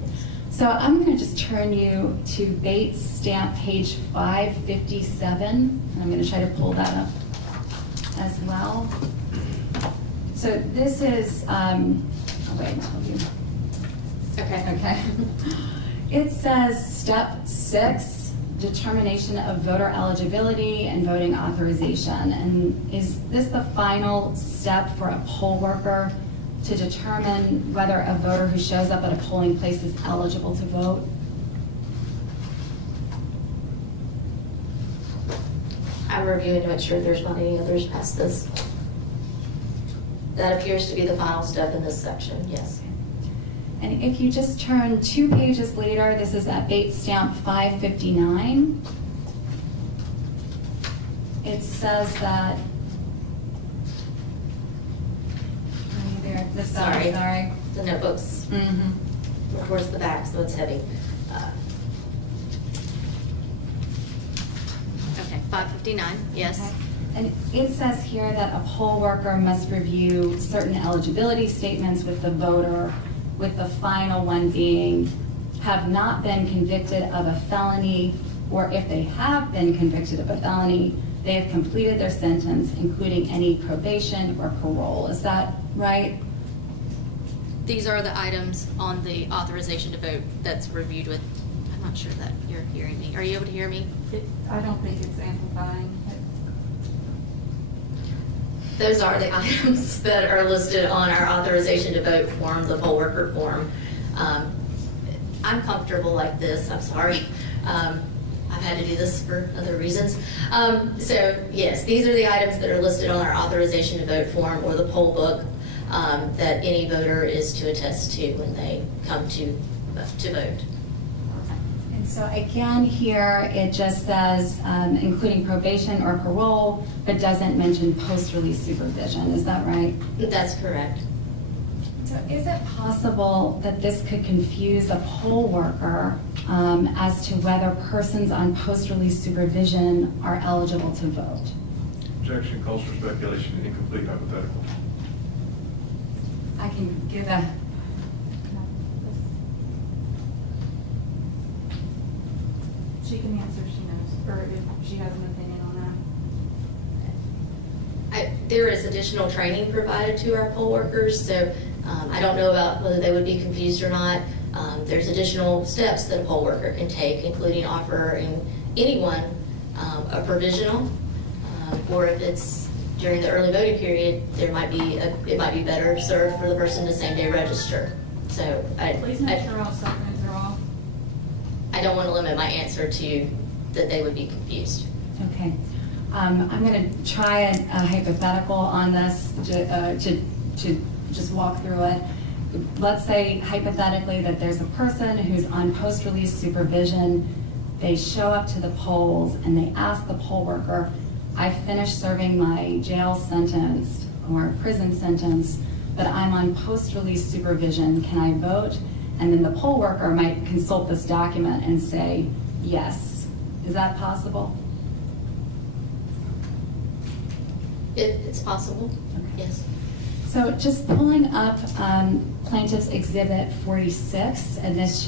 So I'm going to just turn you to Bates stamp page 557. And I'm going to try to pull that up as well. So this is, oh wait, I'll tell you. Okay. Okay. It says step 6, determination of voter eligibility and voting authorization. And is this the final step for a poll worker to determine whether a voter who shows up at a polling place is eligible to vote? I'm reviewing to make sure there's not any others past this. That appears to be the final step in this section, yes. And if you just turn 2 pages later, this is at Bates stamp 559. It says that, there, this Sorry. sorry. The notebooks, towards the back, so it's heavy. Okay, 559, yes. Okay. And it says here that a poll worker must review certain eligibility statements with the voter, with the final one being, have not been convicted of a felony, or if they have been convicted of a felony, they have completed their sentence, including any probation or parole. Is that right? These are the items on the authorization to vote that's reviewed with, I'm not sure that you're hearing me. Are you able to hear me? I don't think it's amplifying. Those are the items that are listed on our authorization to vote form, the poll worker form. I'm comfortable like this, I'm sorry. I've had to do this for other reasons. So yes, these are the items that are listed on our authorization to vote form or the poll book that any voter is to attest to when they come to vote. And so again, here it just says including probation or parole, but doesn't mention post-release supervision. Is that right? That's correct. So is it possible that this could confuse a poll worker as to whether persons on post-release supervision are eligible to vote? Objection calls for speculation and incomplete hypothetical. I can give a, She can answer, she knows, or if she has an opinion on that. There is additional training provided to our poll workers, so I don't know about whether they would be confused or not. There's additional steps that a poll worker can take, including offering anyone a provisional, or if it's during the early voting period, it might be better served for the person to same day register. So Please make sure all cell phones are off. I don't want to limit my answer to that they would be confused. okay. I'm going to try a hypothetical on this to just walk through it. Let's say hypothetically that there's a person who's on post-release supervision. They show up to the polls and they ask the poll worker, I finished serving my jail sentence or prison sentence, but I'm on post-release supervision. Can I vote? And then the poll worker might consult this document and say, yes. Is that possible? It's possible, Okay. yes. So just pulling up Plaintiff's Exhibit 46, and this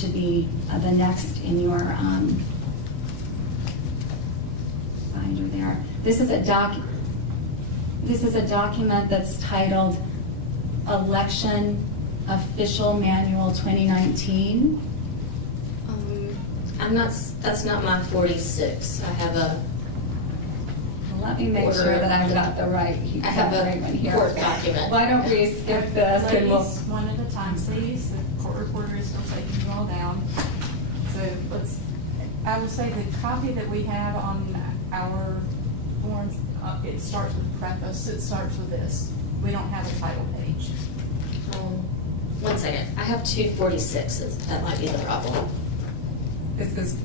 should be the next in your binder there. This is a document that's titled Election Official Manual 2019. That's not my 46. I have a Let me make sure that I've got the right one here. court document. Why don't we skip this and we'll... Ladies, one at a time, please. The court reporter is still taking you all down. So I will say the copy that we have on our forms, it starts with preface. It starts with this. We don't have a title page. 1 second. I have 246s. That might be the problem. This is...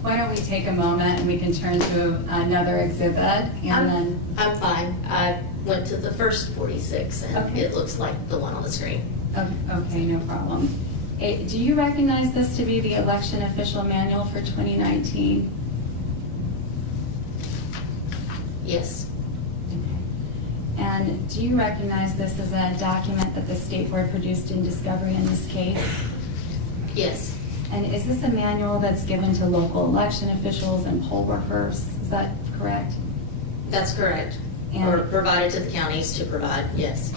Why don't we take a moment and we can turn to another exhibit and then... I'm fine. I went to the first 46 and Okay. it looks like the one on the screen. Okay, no problem. Do you recognize this to be the Election Official Manual for 2019? Yes. And do you recognize this as a document that the State Board produced in discovery in this case? Yes. And is this a manual that's given to local election officials and poll workers? Is that correct? That's correct. And- Or provided to the counties to provide, yes.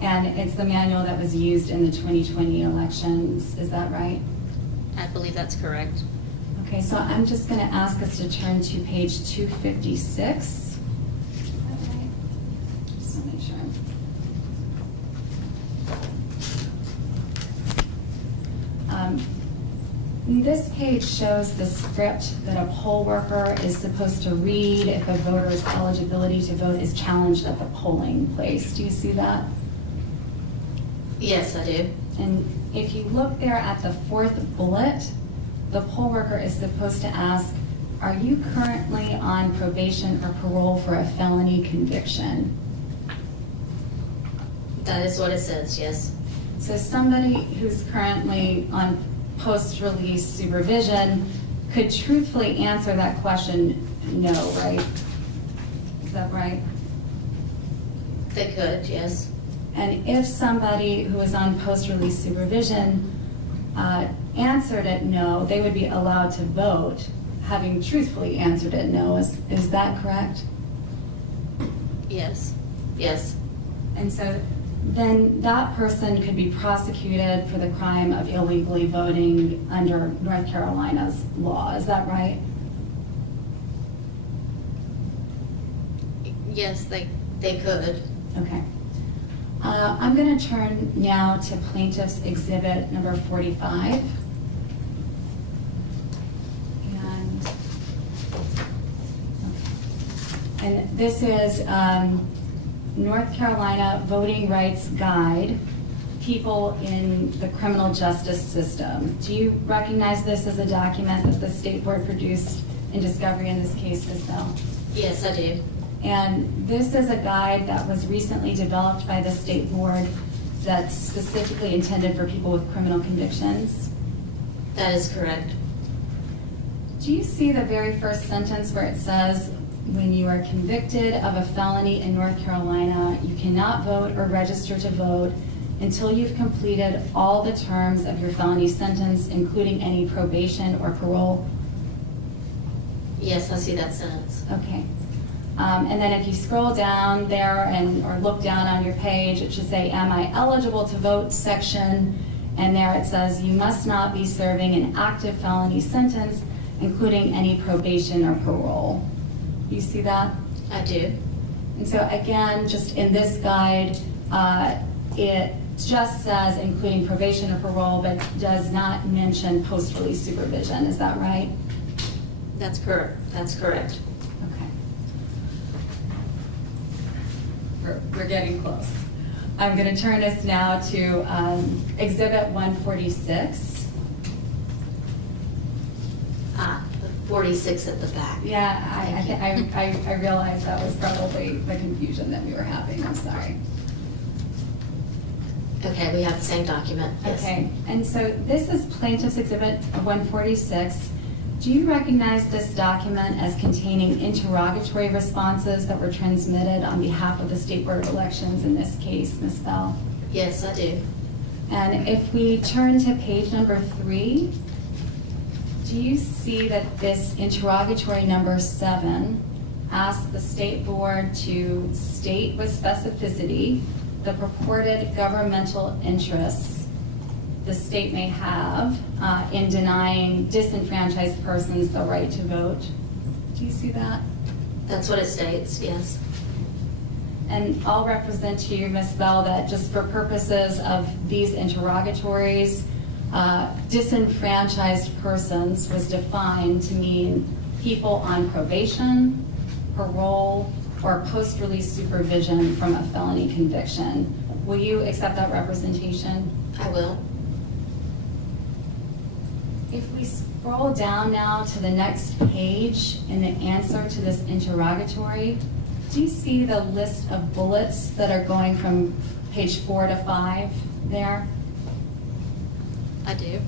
And it's the manual that was used in the 2020 elections, is that right? I believe that's correct. Okay, so I'm just going to ask us to turn to page 256. Okay. Just want to make sure. This page shows the script that a poll worker is supposed to read if a voter's eligibility to vote is challenged at the polling place. Do you see that? Yes, I do. And if you look there at the fourth bullet, the poll worker is supposed to ask, are you currently on probation or parole for a felony conviction? That is what it says, yes. So somebody who's currently on post-release supervision could truthfully answer that question, no, right? Is that right? They could, yes. And if somebody who is on post-release supervision answered it no, they would be allowed to vote, having truthfully answered it no. Is that correct? Yes. Yes. And so then that person could be prosecuted for the crime of illegally voting under North Carolina's law. Is that right? Yes, they could. Okay. I'm going to turn now to Plaintiff's Exhibit number 45. And this is North Carolina Voting Rights Guide, People in the Criminal Justice System. Do you recognize this as a document that the State Board produced in discovery in this case as well? Yes, I do. And this is a guide that was recently developed by the state board that's specifically intended for people with criminal convictions. That is correct. Do you see the very first sentence where it says, when you are convicted of a felony in North Carolina, you cannot vote or register to vote until you've completed all the terms of your felony sentence, including any probation or parole? Yes, I see that sentence. Okay. And then if you scroll down there or look down on your page, it should say, am I eligible to vote section? And there it says, you must not be serving an active felony sentence, including any probation or parole. You see that? I do. And so again, just in this guide, it just says including probation or parole, but does not mention post-release supervision. Is that right? That's correct. That's correct. Okay. We're getting close. I'm going to turn us now to Exhibit 146. The 46 at the back. Yeah, I realized that was probably the confusion that we were having. I'm sorry. Okay, we have the same document. Yes. Okay, and so this is Plaintiff's Exhibit 146. Do you recognize this document as containing interrogatory responses that were transmitted on behalf of the State Board of Elections in this case, Ms. Bell? Yes, I do. And if we turn to page number 3, do you see that this interrogatory number 7 asks the State Board to state with specificity the purported governmental interests the state may have in denying disenfranchised persons the right to vote? Do you see that? That's what it states, yes. And I'll represent to you, Ms. Bell, that just for purposes of these interrogatories, disenfranchised persons was defined to mean people on probation, parole, or post-release supervision from a felony conviction. Will you accept that representation? I will. If we scroll down now to the next page in the answer to this interrogatory, do you see the list of bullets that are going from page 4 to 5 there? I do.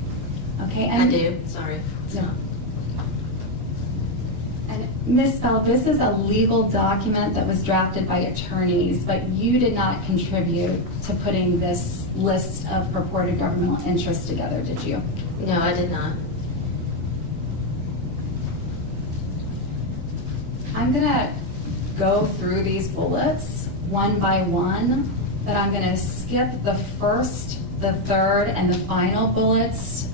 Okay. I do, sorry. No. And Ms. Bell, this is a legal document that was drafted by attorneys, but you did not contribute to putting this list of purported governmental interests together, did you? No, I did not. I'm gonna go through these bullets one by one, but I'm gonna skip the first, the third, and the final bullets.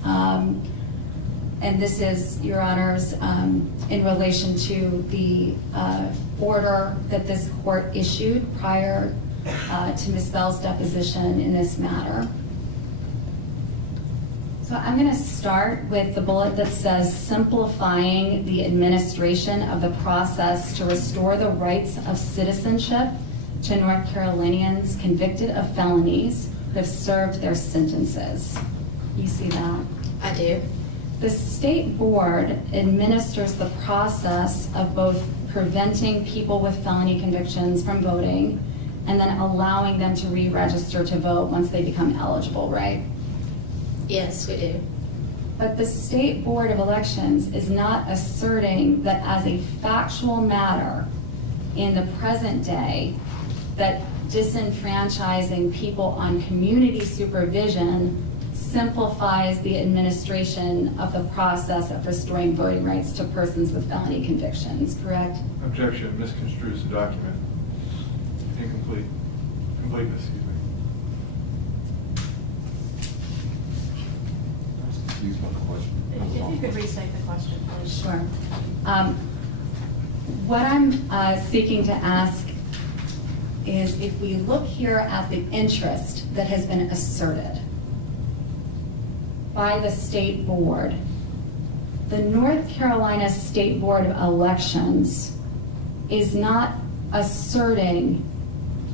And this is, Your Honors, in relation to the order that this court issued prior to Ms. Bell's deposition in this matter. So I'm going to start with the bullet that says simplifying the administration of the process to restore the rights of citizenship to North Carolinians convicted of felonies who have served their sentences. You see that? I do. The state board administers the process of both preventing people with felony convictions from voting and then allowing them to re-register to vote once they become eligible, right? Yes, we do. But the State Board of Elections is not asserting that as a factual matter in the present day that disenfranchising people on community supervision simplifies the administration of the process of restoring voting rights to persons with felony convictions, correct? Objection, misconstrues the document. Incomplete. Completeness, excuse me. I was confused about the question. If you could restate the question, please. Sure. What I'm seeking to ask is if we look here at the interest that has been asserted by the state board, the North Carolina State Board of Elections is not asserting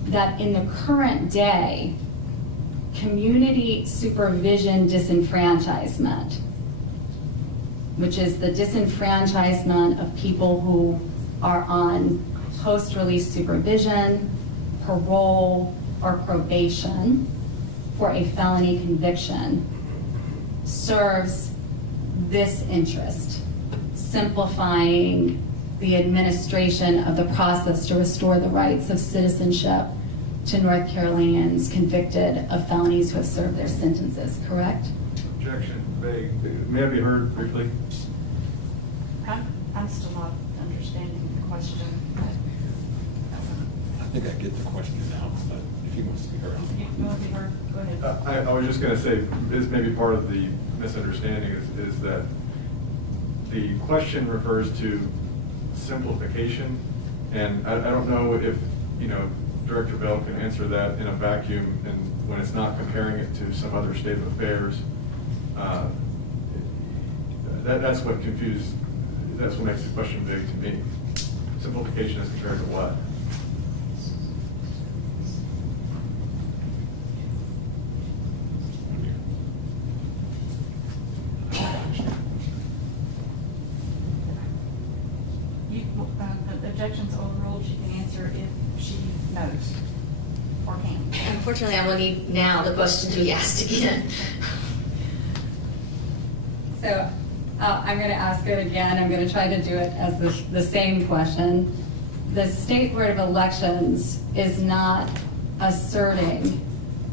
that in the current day, community supervision disenfranchisement, which is the disenfranchisement of people who are on post-release supervision, parole, or probation for a felony conviction serves this interest, simplifying the administration of the process to restore the rights of citizenship to North Carolinians convicted of felonies who have served their sentences, correct? Objection, vague. May I be heard briefly? I'm still not understanding the question. I think I get the question now, but if he wants to be heard. You want to be heard? Go ahead. I was just going to say, this may be part of the misunderstanding is that the question refers to simplification, and I don't know if, Director Bell can answer that in a vacuum and when it's not comparing it to some other state of affairs. That's what makes the question vague to me. Simplification as compared to what? Objections overruled, she can answer if she knows or can. Unfortunately, I'm going to need now the question to be asked again. So I'm going to ask it again. I'm going to try to do it as the same question. The State Board of Elections is not asserting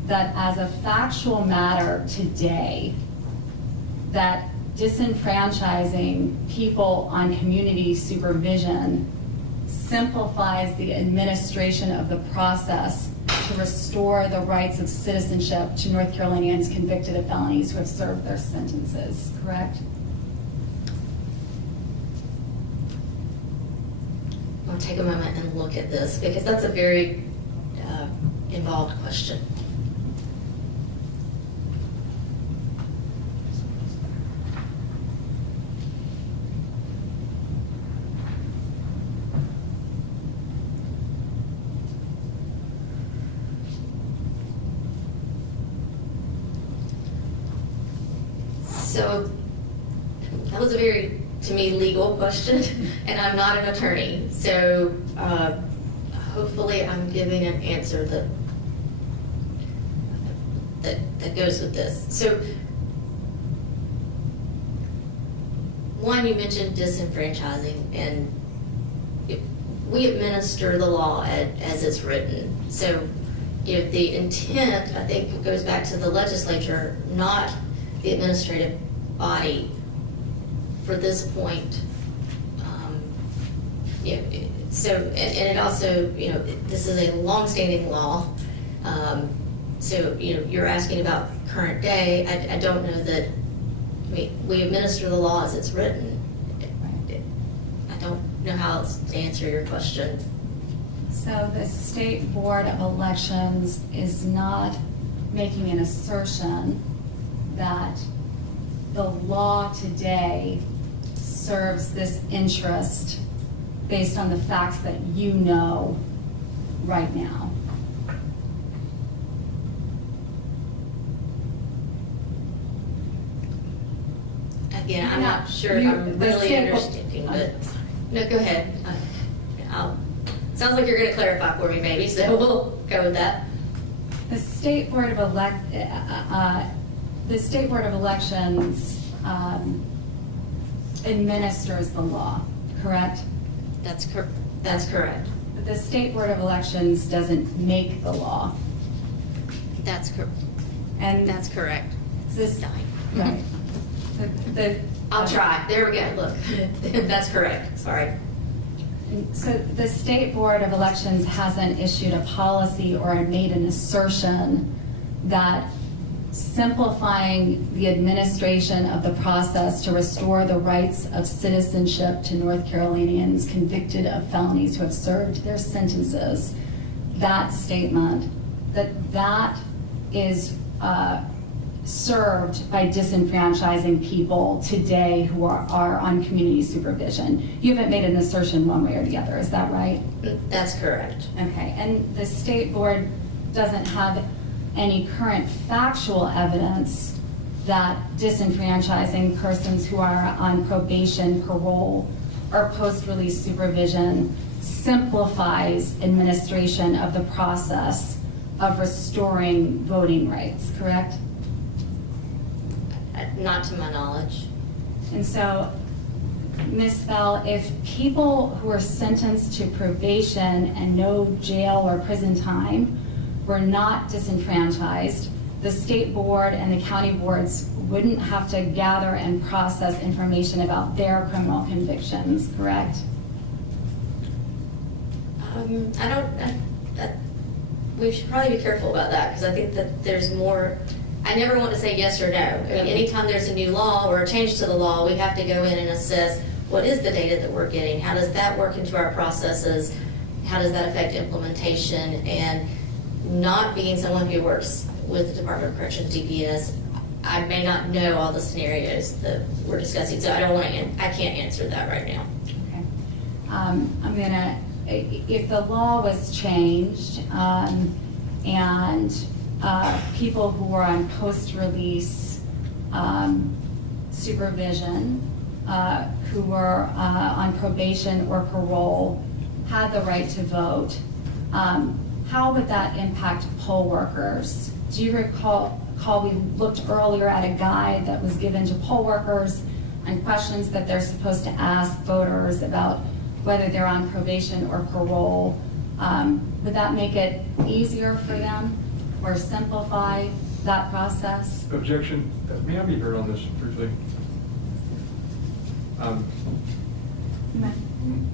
that as a factual matter today, that disenfranchising people on community supervision simplifies the administration of the process to restore the rights of citizenship to North Carolinians convicted of felonies who have served their sentences, correct? I'll take a moment and look at this because that's a very involved question. So that was a very, to me, legal question, and I'm not an attorney. So hopefully I'm giving an answer that goes with this. So one, you mentioned disenfranchising, and we administer the law as it's written. So the intent, I think, goes back to the legislature, not the administrative body for this point. So, and it also, this is a longstanding law. So, you're asking about current day. I don't know that, we administer the law as it's written. I don't know how else to answer your question. So the State Board of Elections is not making an assertion that the law today serves this interest based on the facts that you know right now. Again, I'm not sure if I'm really understanding, but no, go ahead. Sounds like you're going to clarify for me, maybe, so we'll go with that. The State Board of Elections administers the law, correct? That's correct. But the State Board of Elections doesn't make the law. That's correct. And That's correct. this, right. I'll try. There we go. Look, that's correct. Sorry. So the State Board of Elections hasn't issued a policy or made an assertion that simplifying the administration of the process to restore the rights of citizenship to North Carolinians convicted of felonies who have served their sentences, that statement, that is served by disenfranchising people today who are on community supervision. You haven't made an assertion one way or the other, is that right? That's correct. Okay, and the State Board doesn't have any current factual evidence that disenfranchising persons who are on probation, parole, or post-release supervision simplifies administration of the process of restoring voting rights, correct? Not to my knowledge. And so, Ms. Bell, if people who are sentenced to probation and no jail or prison time were not disenfranchised, the state board and the county boards wouldn't have to gather and process information about their criminal convictions, correct? We should probably be careful about that, because I think that there's more. I never want to say yes or no. I mean, anytime there's a new law or a change to the law, we have to go in and assess what is the data that we're getting, how does that work into our processes, how does that affect implementation, and not being someone who works with the Department of Corrections, DPS, I may not know all the scenarios that we're discussing, so I can't answer that right now. Okay. I'm gonna, if the law was changed and people who were on post-release supervision, who were on probation or parole, had the right to vote, how would that impact poll workers? Do you recall we looked earlier at a guide that was given to poll workers on questions that they're supposed to ask voters about whether they're on probation or parole? Would that make it easier for them or simplify that process? Objection. May I be heard on this briefly?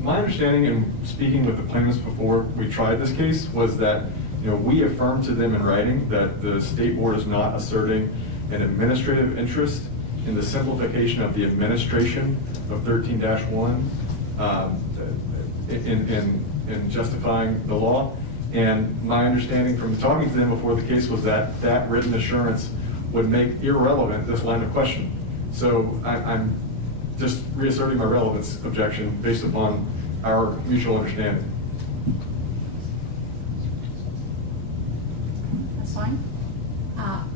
My understanding in speaking with the plaintiffs before we tried this case was that we affirmed to them in writing that the state board is not asserting an administrative interest in the simplification of the administration of 13-1 in justifying the law. And my understanding from talking to them before the case was that that written assurance would make irrelevant this line of question. So I'm just reasserting my relevance objection based upon our mutual understanding. That's fine.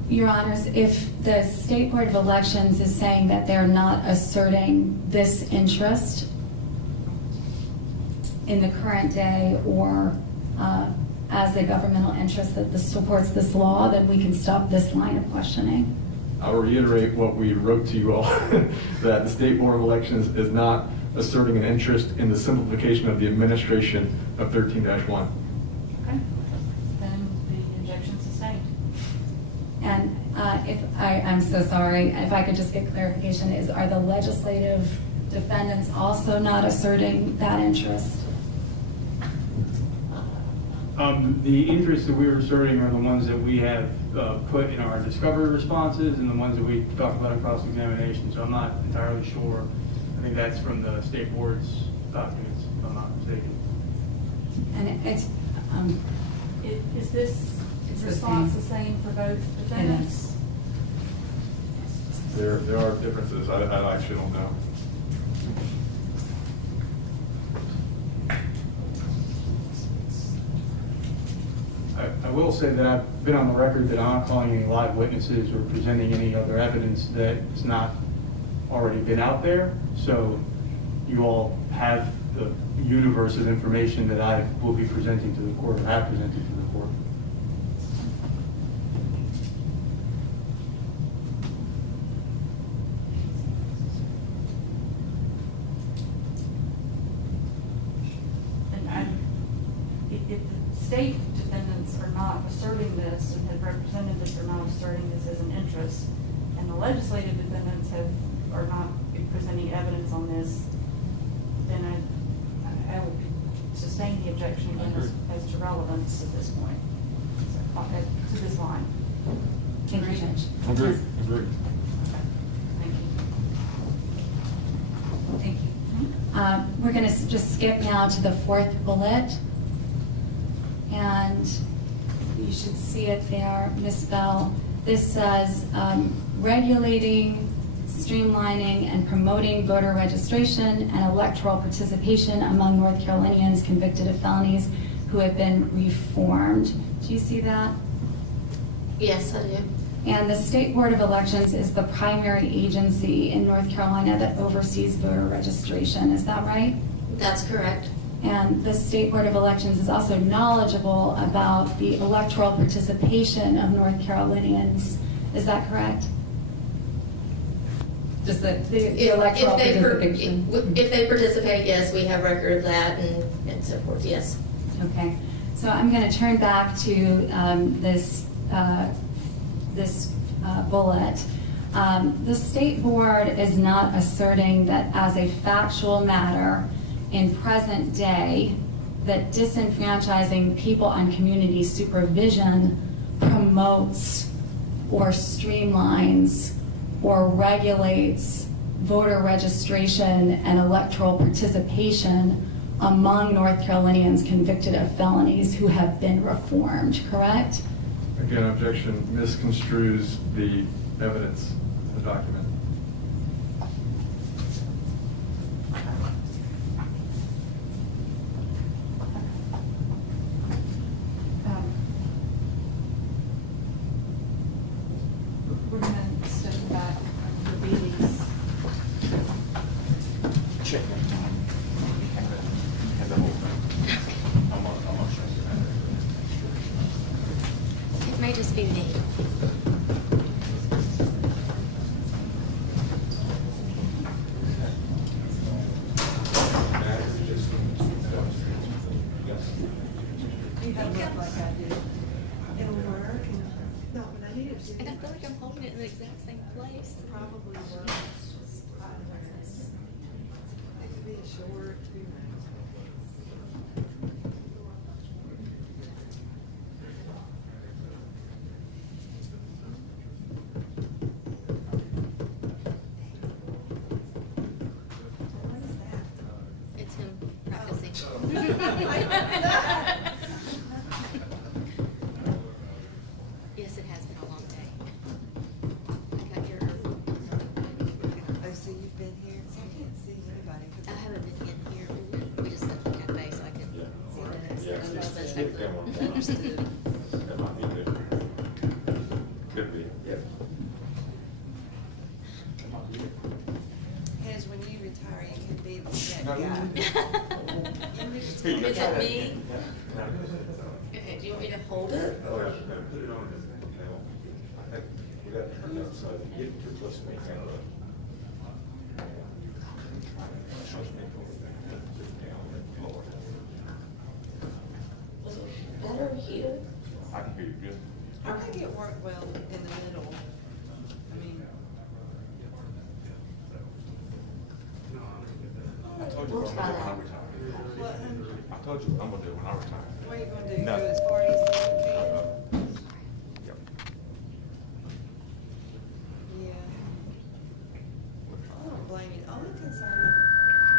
Your Honors, if the State Board of Elections is saying that they're not asserting this interest in the current day or as a governmental interest that supports this law, then we can stop this line of questioning. I'll reiterate what we wrote to you all, that the State Board of Elections is not asserting an interest in the simplification of the administration of 13-1. Okay. Then the objection sustained. And I'm so sorry, if I could just get clarification, are the legislative defendants also not asserting that interest? The interests that we were asserting are the ones that we have put in our discovery responses and the ones that we talked about in cross-examination, so I'm not entirely sure. I think that's from the state board's documents, if I'm not mistaken. And Is this response the same for both defendants? There are differences. I actually don't know. I will say that I've been on the record that I'm not calling any live witnesses or presenting any other evidence that has not already been out there. So you all have the universe of information that I will be presenting to the court or have presented to the court. If the state defendants are not asserting this and have represented this, are not asserting this as an interest, and the legislative defendants are not presenting evidence on this, then I will sustain the objection again as to relevance at this point, to this line. Thank you, Judge. Agreed. Thank you. Thank you. We're going to just skip now to the fourth bullet. And you should see it there, Ms. Bell. This says regulating, streamlining, and promoting voter registration and electoral participation among North Carolinians convicted of felonies who have been reformed. Do you see that? Yes, I do. And the State Board of Elections is the primary agency in North Carolina that oversees voter registration. Is that right? That's correct. And the State Board of Elections is also knowledgeable about the electoral participation of North Carolinians. Is that correct? Just the electoral participation? If they participate, yes, we have record of that and so forth, yes. Okay, so I'm going to turn back to this bullet. The State Board is not asserting that as a factual matter in present day that disenfranchising people on community supervision promotes or streamlines or regulates voter registration and electoral participation among North Carolinians convicted of felonies who have been reformed, correct? Again, objection misconstrues the evidence in the document. We're going to step back and review these. Check that time. And the whole thing. I'm gonna show you. It may just be me. You don't look like I do. It'll work, and not when I need it to. And I feel like I'm holding it in the exact same place. Probably works. It could be a short, who knows? What is that? It's him practicing. Yes, it has been a long day. I got here early. Oh, so you've been here? So I can't see anybody. 'Cause I haven't been in here. We just left the cafe so I can see the Understood. That might be good. Could be. Yep. Hez, when you retire, you can be that No, guy. Is it me? Okay, do you want me to hold it? Oh, yeah, put it on his now. I think we got to turn that so that you get too close to me. Better here. I can hear you good. I think it worked well in the middle. I mean, I told you We'll what I'm try gonna do when I that. retire. what, I told you what I'm gonna do when I retire. what are you gonna do? Go Nothing. as far east as you can? Yep. Yeah. I don't blame you. The only concern,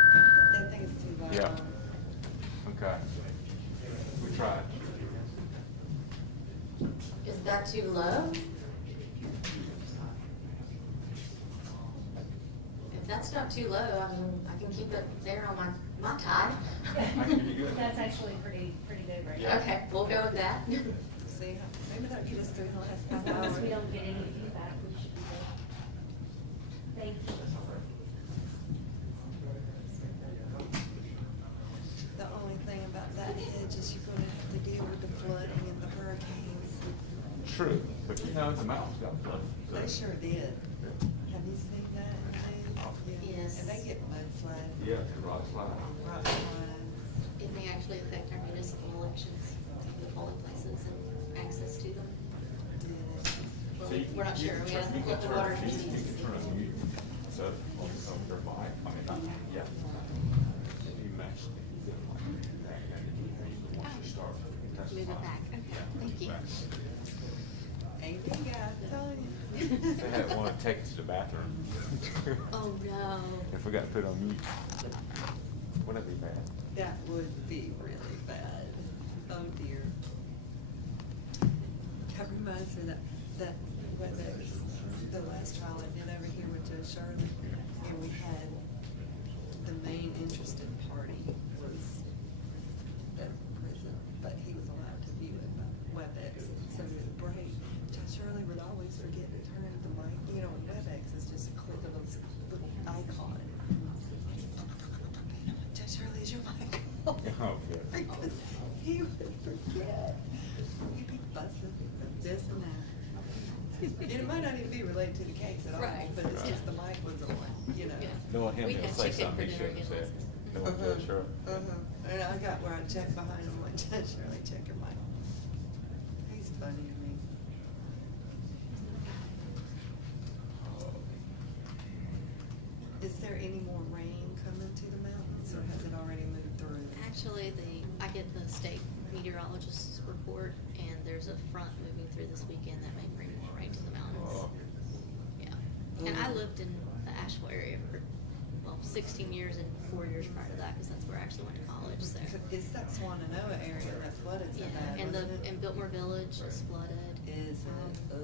I think it's too loud. Yeah. Okay. We tried. Is that too low? If that's not too low, I mean, I can keep it there on my tie. I can hear you good. That's actually pretty big right now. Yeah. Okay, we'll go with that. See, maybe that'll get us through the last As half long hour. as we don't get any feedback, we should be good. Thank you. The only thing about that hedge is you're gonna have to deal with the flooding and the hurricanes. True, but you know, the mountains got flooded. so- They sure did. Have you seen that? Yeah. Yes. And they get mudslides. Yeah, the rock slide. Rock slides. It may actually affect our municipal elections, the polling places and access to them. Well, See, we're not you sure. can We turn- have you to can let the turn- water you agencies. can turn on mute. So, on your mic, I mean, yeah. If you match, if you did like that, once you start. that's Move it fine. back. Okay, Yeah, thank you. back. Ain't they got, I'm telling you. They had one take us to the bathroom. Oh, no. If we got put on mute, wouldn't that be bad? That would be really bad. Oh dear. That reminds me that WebEx, the last trial I did over here with Judge Shirley, and we had the main interested party was at prison, but he was allowed to view it by WebEx. So it was great. Judge Shirley would always forget to turn the mic, you know, WebEx is just a click of a little icon. Judge Shirley, is your mic on? And it might not even be related to the case at all, Right. but it's just the mic was on, you know. Yeah. Knowing him, We he'll had say chicken something he for dinner shouldn't have again said. last Knowing Judge Shirley. And I got where I checked behind him, like, Judge Shirley, check your mic. He's funny to me. Is there any more rain coming to the mountains, or has it already moved through? Actually, I get the state meteorologist's report, and there's a front moving through this weekend that may bring more rain to the mountains. Oh. Yeah. And I lived in the Asheville area for, well, 16 years and 4 years prior to that, because that's where I actually went to college, so. It's that Swananoa area that flooded so Yeah, bad, and wasn't it? and Biltmore Village is flooded. Is it? Oh.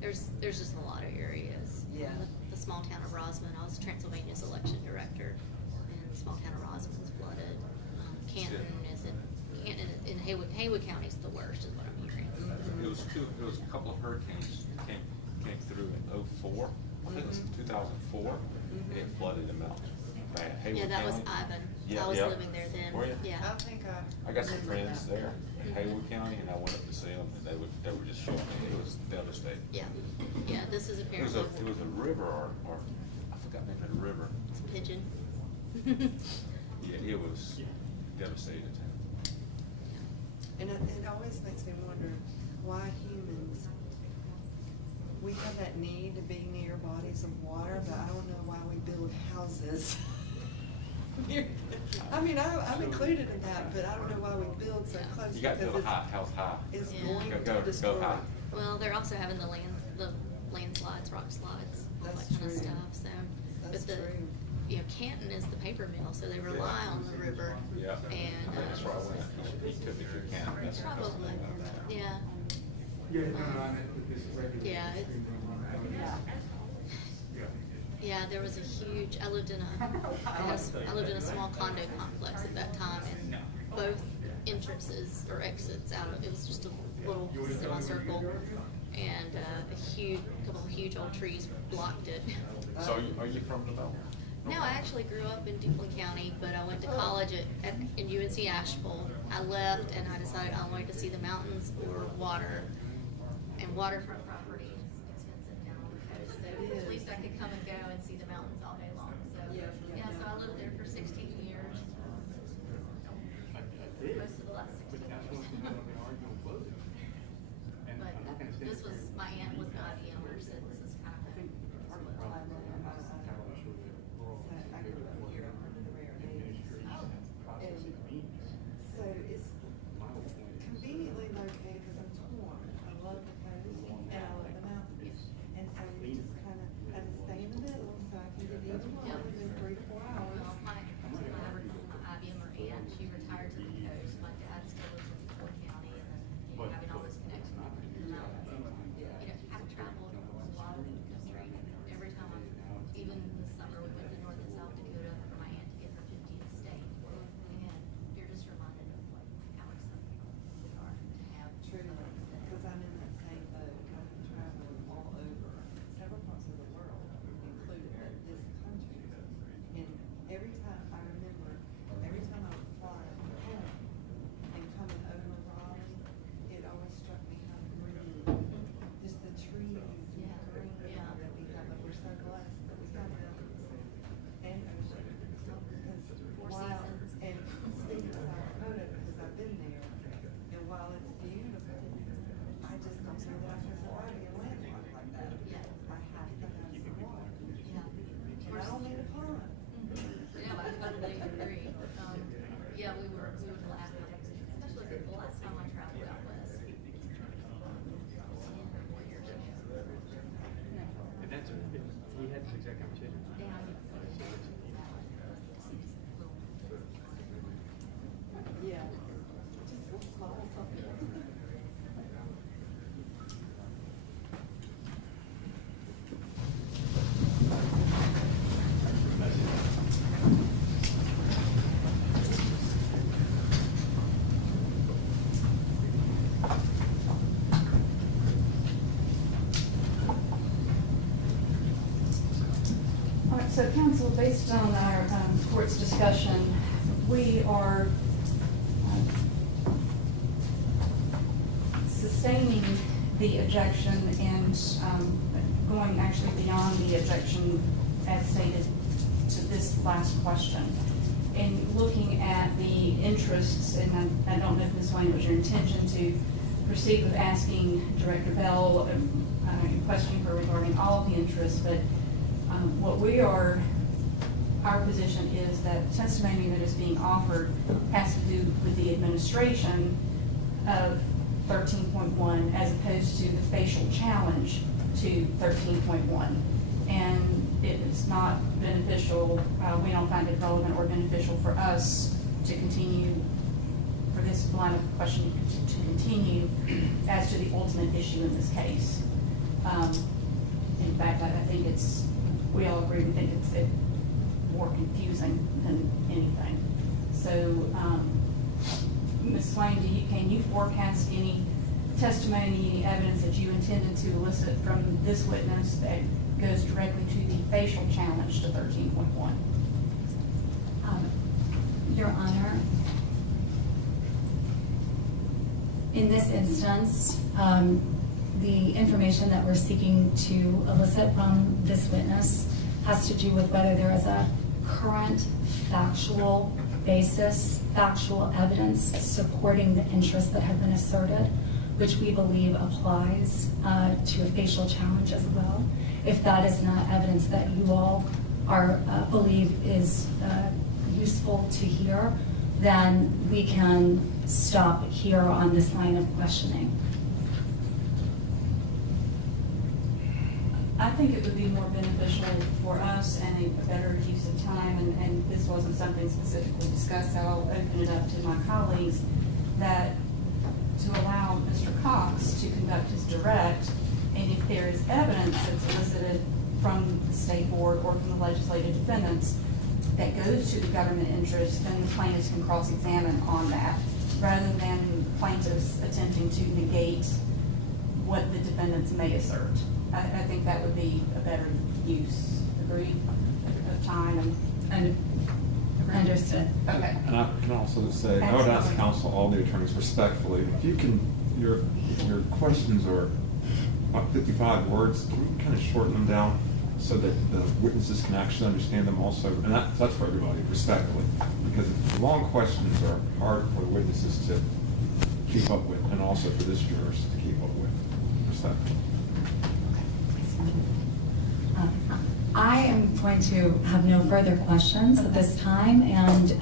There's just a lot of areas. Yeah. The small town of Rosman, I was Transylvania's election director, and the small town of Rosman's flooded. Canton in Haywood County is the worst, is what I'm hearing. It was a couple of hurricanes came through in '04. I think it was 2004. It flooded the mountains. Bad. Haywood Yeah, that was County. Ivan. Yeah, I was yeah. living there then. Were you? Yeah. I think I got some remember friends that. there in Mhm. Haywood County, and I went up to see them, and they were just showing me. It was devastating. Yeah. Yeah, this is It apparently. was a river or I forgot the name of the river. It's Pigeon. Yeah, it was devastating. And it always makes me wonder why humans, we have that need to be near bodies of water, but I don't know why we build houses. I mean, I'm included in that, but I don't know why we build so close. You got to because build a it's- house high. It's Yeah. going Go- to go destroy. high. Well, they're also having the landslides, rock slides, all That's that kind of true. stuff, so. That's but true. You know, Canton is the paper mill, so they rely on the river. Yeah. And. I think that's where I went. He took me to Canada. Probably, yeah. Yeah, no, I meant with this regular. Yeah, it's- Yeah, there was a huge, I lived in a small condo complex at that time, and both entrances or exits out of, it was just a little semicircle, and a couple of huge old trees blocked it. So are you from the Bell? No, I actually grew up in Duplin County, but I went to college in UNC Asheville. I left and I decided I wanted to see the mountains or water, and waterfront property is expensive down on the coast, so at least I could come and go and see the mountains all day long. So yeah, so I lived there for 16 years. Most of the last 16 years. But this was, my aunt was not the owner, so this is kind of. I grew up here in the rare days. So it's conveniently located because I'm torn. I love the coast and I love the mountains. And so you just kind of have to stay in the middle so I can get either one within 3 to 4 hours. Well, my IBM or aunt, she retired to the coast. My dad still lives in Fort County, and then having all this connection in the mountains. You know, I've traveled a lot of the country. Every time, even this summer, we went to North and South Dakota for my aunt to get her 50th estate. And you're just reminded of like how exciting we are to have. Truly, because I'm in that same boat. I've been traveling all over, several parts of the world, including this country. And every time I remember, every time I would fly home and coming over Raleigh, it always struck me how green, just the trees and the green that we have. But we're so blessed that we have mountains and ocean. Because Four while, seasons. and speaking of South Dakota, because I've been there, and while it's beautiful, I just don't know that I can survive in a landlocked like that. I have to have some water. Yeah. And I don't need a pond. Yeah, I totally agree. Yeah, we were glad, especially the last time I traveled out west. And that's, we had this exact conversation. Yeah. Just small something. All right, so council, based on our court's discussion, we are sustaining the objection and going actually beyond the objection as stated to this last question. And looking at the interests, and I don't know if Ms. Wayne, it was your intention to proceed with asking Director Bell, questioning her regarding all of the interests, but our position is that testimony that is being offered has to do with the administration of 13.1 as opposed to the facial challenge to 13.1. And it is not beneficial, we don't find it relevant or beneficial for us to continue, for this line of questioning to continue as to the ultimate issue in this case. In fact, I think we all agree, we think it's more confusing than anything. So, Ms. Swain, can you forecast any testimony, any evidence that you intended to elicit from this witness that goes directly to the facial challenge to 13.1? Your Honor, in this instance, the information that we're seeking to elicit from this witness has to do with whether there is a current factual basis, factual evidence supporting the interests that have been asserted, which we believe applies to a facial challenge as well. If that is not evidence that you all believe is useful to hear, then we can stop here on this line of questioning. I think it would be more beneficial for us and a better use of time, and this wasn't something specifically discussed, so I'll open it up to my colleagues, that to allow Mr. Cox to conduct his direct, and if there is evidence that's elicited from the state board or from the legislative defendants that goes to the government interest, then the plaintiffs can cross-examine on that, rather than plaintiffs attempting to negate what the defendants may assert. I think that would be a better use, agreed, of time and Understood. okay. And I can also say, I would ask counsel, all the attorneys respectfully, if you can, your questions are about 55 words, can you kind of shorten them down so that the witnesses can actually understand them also? And that's for everybody, respectfully, because the long questions are hard for the witnesses to keep up with, and also for this jurors to keep up with, respectfully. I am going to have no further questions at this time, and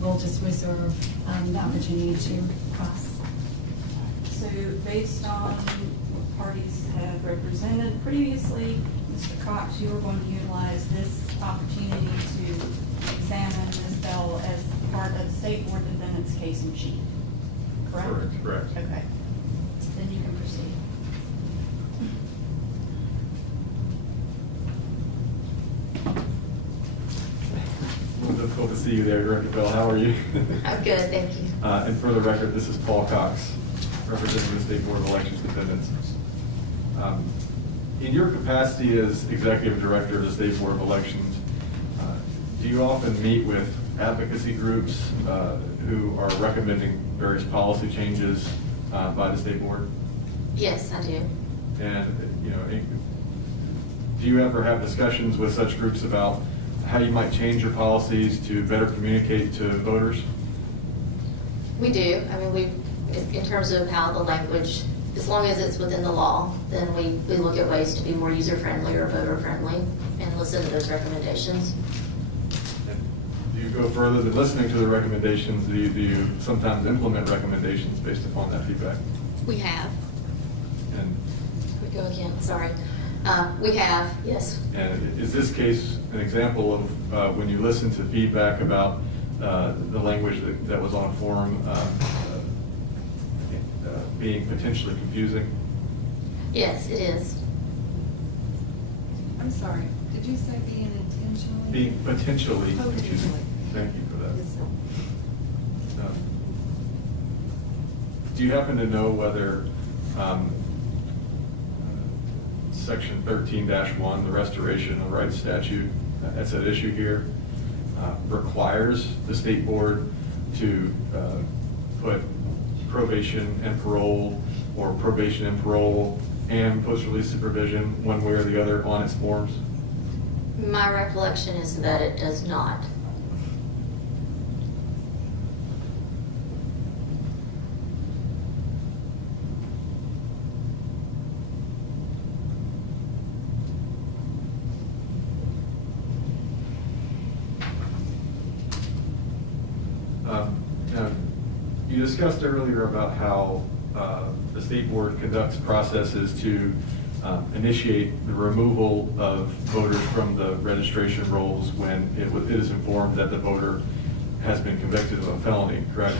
we'll just reserve the opportunity to cross. So based on what parties have represented previously, Mr. Cox, you are going to utilize this opportunity to examine Ms. Bell as part of the State Board Defendant's case in chief, correct? Correct. Okay. Then you can proceed. Difficult to see you there, Director Bell. How are you? I'm good, thank you. And for the record, this is Paul Cox, representing the State Board of Elections defendants. In your capacity as Executive Director of the State Board of Elections, do you often meet with advocacy groups who are recommending various policy changes by the State Board? Yes, I do. And, do you ever have discussions with such groups about how you might change your policies to better communicate to voters? We do. I mean, in terms of how the language, as long as it's within the law, then we look at ways to be more user-friendly or voter-friendly and listen to those recommendations. And do you go further than listening to the recommendations? Do you sometimes implement recommendations based upon that feedback? We have. And We go again, sorry. We have, yes. And is this case an example of when you listen to feedback about the language that was on a form being potentially confusing? Yes, it is. I'm sorry, did you say being intentionally? Being potentially confusing. Potentially. Thank you for that. Yes, sir. Do you happen to know whether Section 13-1, the Restoration of Rights Statute, that's at issue here, requires the State Board to put probation and parole or probation and parole and post-release supervision, one way or the other, on its forms? My recollection is that it does not. Now, you discussed earlier about how the state board conducts processes to initiate the removal of voters from the registration rolls when it is informed that the voter has been convicted of a felony, correct?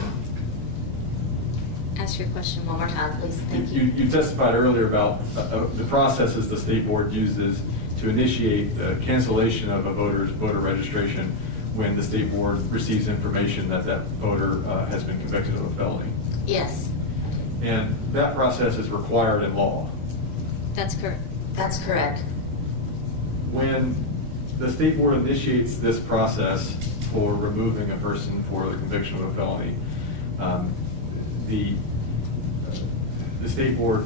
Ask your question one more time, please. Thank you. You testified earlier about the processes the state board uses to initiate the cancellation of a voter's voter registration when the state board receives information that that voter has been convicted of a felony. Yes, And that process is required in law. that's correct. That's correct. When the state board initiates this process for removing a person for the conviction of a felony, the state board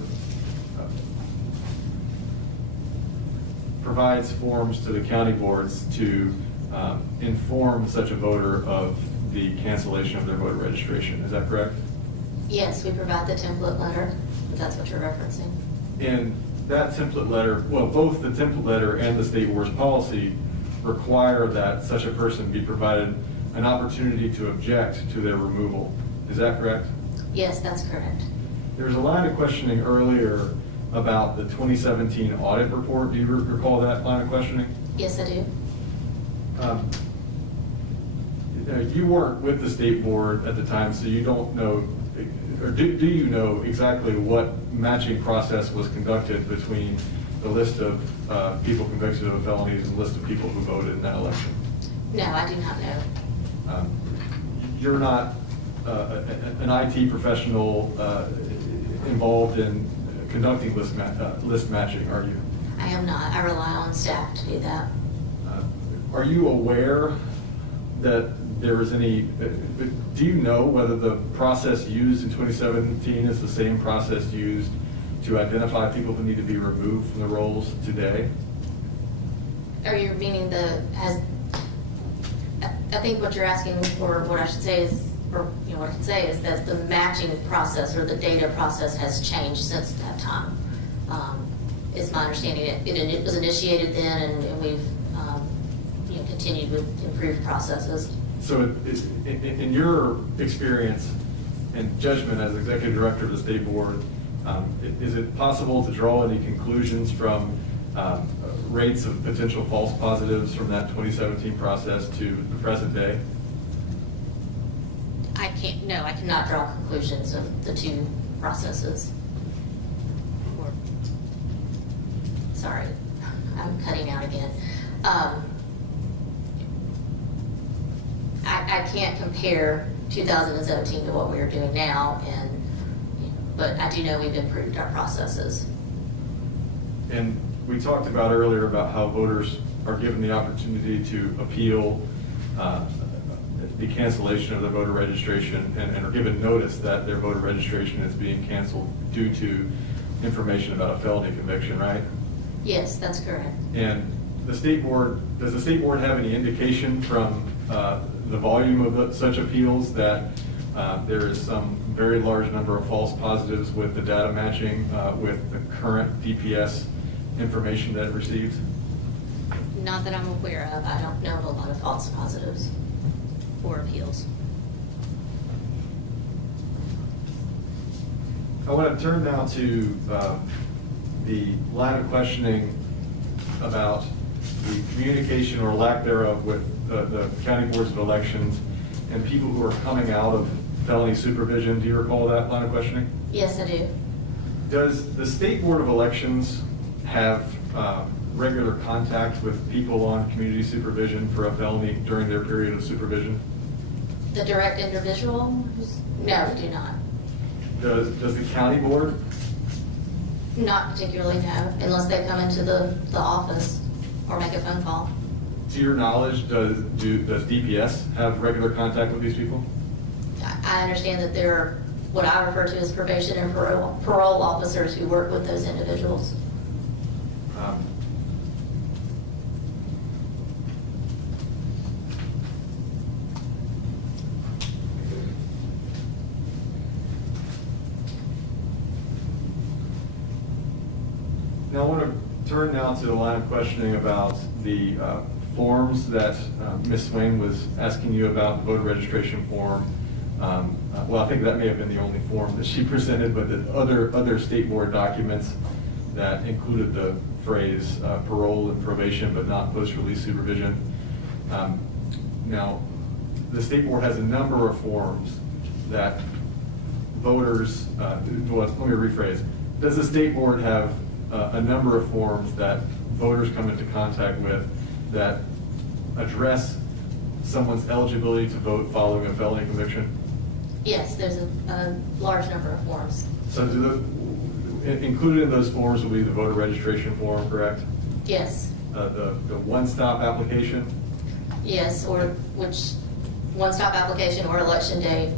provides forms to the county boards to inform such a voter of the cancellation of their voter registration. Is that correct? Yes, we provide the template letter, if that's what you're referencing. And that template letter, well, both the template letter and the state board's policy require that such a person be provided an opportunity to object to their removal. Is that correct? Yes, that's correct. There was a line of questioning earlier about the 2017 audit report. Do you recall that line of questioning? Yes, I do. You weren't with the state board at the time, so you don't know, or do you know exactly what matching process was conducted between the list of people convicted of felonies and the list of people who voted in that election? No, I do not know. You're not an IT professional involved in conducting list matching, are you? I am not. I rely on staff to do that. Are you aware that there was any, do you know whether the process used in 2017 is the same process used to identify people who need to be removed from the rolls today? Are you meaning I think what you're asking, or what I should say is, or what I can say is that the matching process or the data process has changed since that time. Is my understanding. It was initiated then, and we've continued with improved processes. So in your experience and judgment as executive director of the state board, is it possible to draw any conclusions from rates of potential false positives from that 2017 process to the present day? I cannot draw conclusions of the two processes. Sorry, I'm cutting out again. I can't compare 2017 to what we are doing now, but I do know we've improved our processes. And we talked about earlier about how voters are given the opportunity to appeal the cancellation of their voter registration and are given notice that their voter registration is being canceled due to information about a felony conviction, right? Yes, that's correct. And does the state board have any indication from the volume of such appeals that there is some very large number of false positives with the data matching with the current DPS information that it receives? Not that I'm aware of. I don't know of a lot of false positives or appeals. I want to turn now to the line of questioning about the communication or lack thereof with the county boards of elections and people who are coming out of felony supervision. Do you recall that line of questioning? Yes, I do. Does the state board of elections have regular contact with people on community supervision for a felony during their period of supervision? The direct individual? No, we do not. Does the county board? Not particularly, no, unless they come into the office or make a phone call. To your knowledge, does DPS have regular contact with these people? I understand that they're what I refer to as probation and parole officers who work with those individuals. Now, I want to turn now to the line of questioning about the forms that Ms. Swain was asking you about, the voter registration form. Well, I think that may have been the only form that she presented, but the other state board documents that included the phrase parole and probation, but not post-release supervision. Now, the state board has a number of forms that voters, well, let me rephrase. Does the state board have a number of forms that voters come into contact with that address someone's eligibility to vote following a felony conviction? Yes, there's a large number of forms. So included in those forms will be the voter registration form, correct? Yes. The one-stop application? Yes, or which one-stop application or election day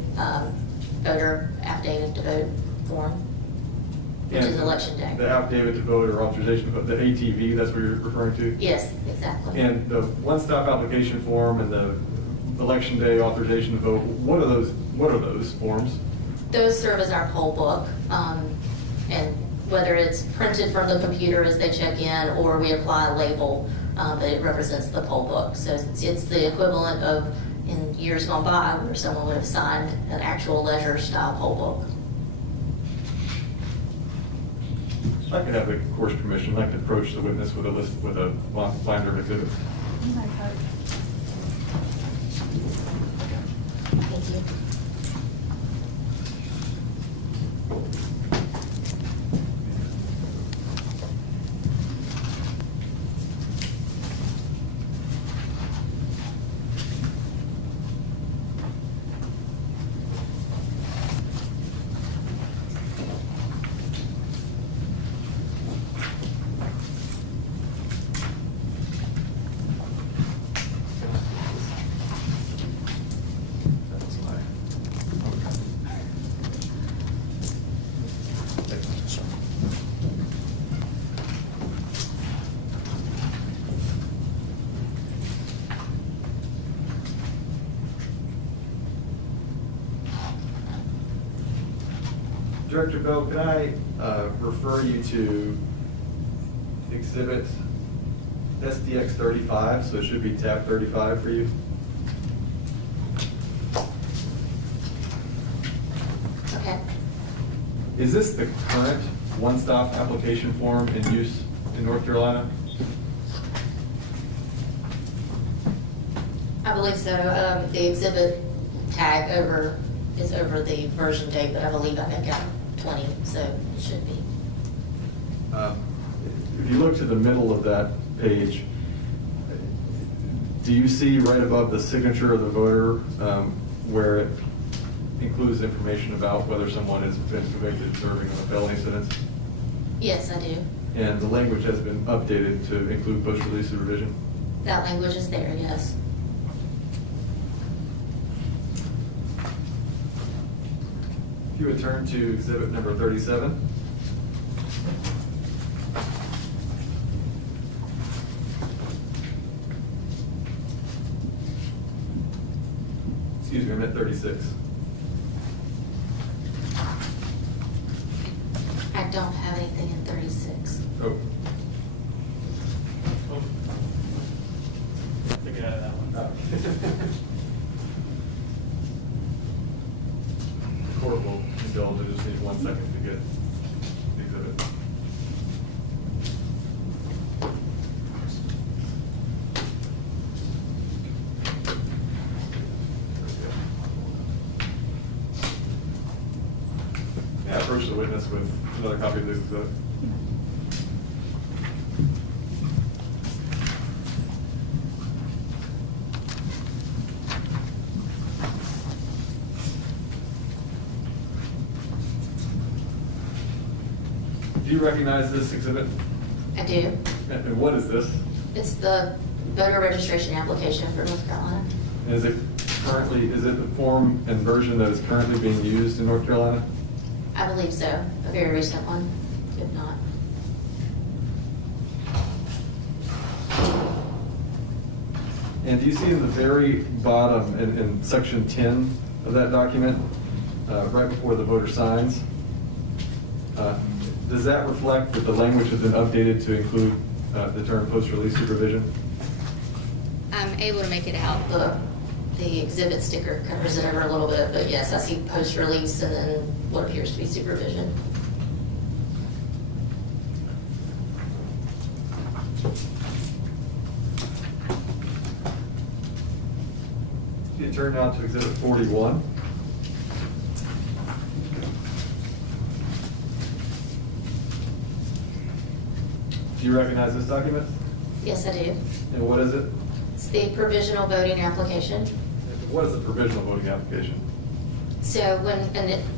voter affidavit to vote form, which is And election day. The affidavit to vote or authorization to vote, the ATV, that's what you're referring to? Yes, exactly. And the one-stop application form and the election day authorization to vote, what are those forms? Those serve as our poll book, and whether it's printed from the computer as they check in, or we apply a label that it represents the poll book. So it's the equivalent of, in years gone by, where someone would have signed an actual ledger-style poll book. If I could have the court's permission, I'd like to approach the witness with a list, with a binder of exhibits. You may vote. Thank you. Director Bell, can I refer you to exhibit SDX 35, so it should be tab 35 for you. Okay. Is this the current one-stop application form in use in North Carolina? I believe so. The exhibit tag is over the version date, but I believe I got 20, so it should be. If you look to the middle of that page, do you see right above the signature of the voter where it includes information about whether someone has been convicted of serving on a felony sentence? Yes, I do. And the language has been updated to include post-release supervision? That language is there, yes. If you would turn to exhibit number 37. Excuse me, I'm at 36. I don't have anything in 36. Oh. To get out of that one. The court will indulge, I just need 1 second to get the exhibit. Yeah, approach the witness with another copy of this exhibit. Do you recognize this exhibit? I do. And what is this? It's the voter registration application for North Carolina. Is it the form and version that is currently being used in North Carolina? I believe so, a very recent one, if not. And do you see in the very bottom, in section 10 of that document, right before the voter signs, does that reflect that the language has been updated to include the term post-release supervision? I'm able to make it out. The exhibit sticker covers it over a little bit, but yes, I see post-release and then what appears to be supervision. You turn now to exhibit 41. Do you recognize this document? Yes, I do. And what is it? It's the provisional voting application. What is a provisional voting application? So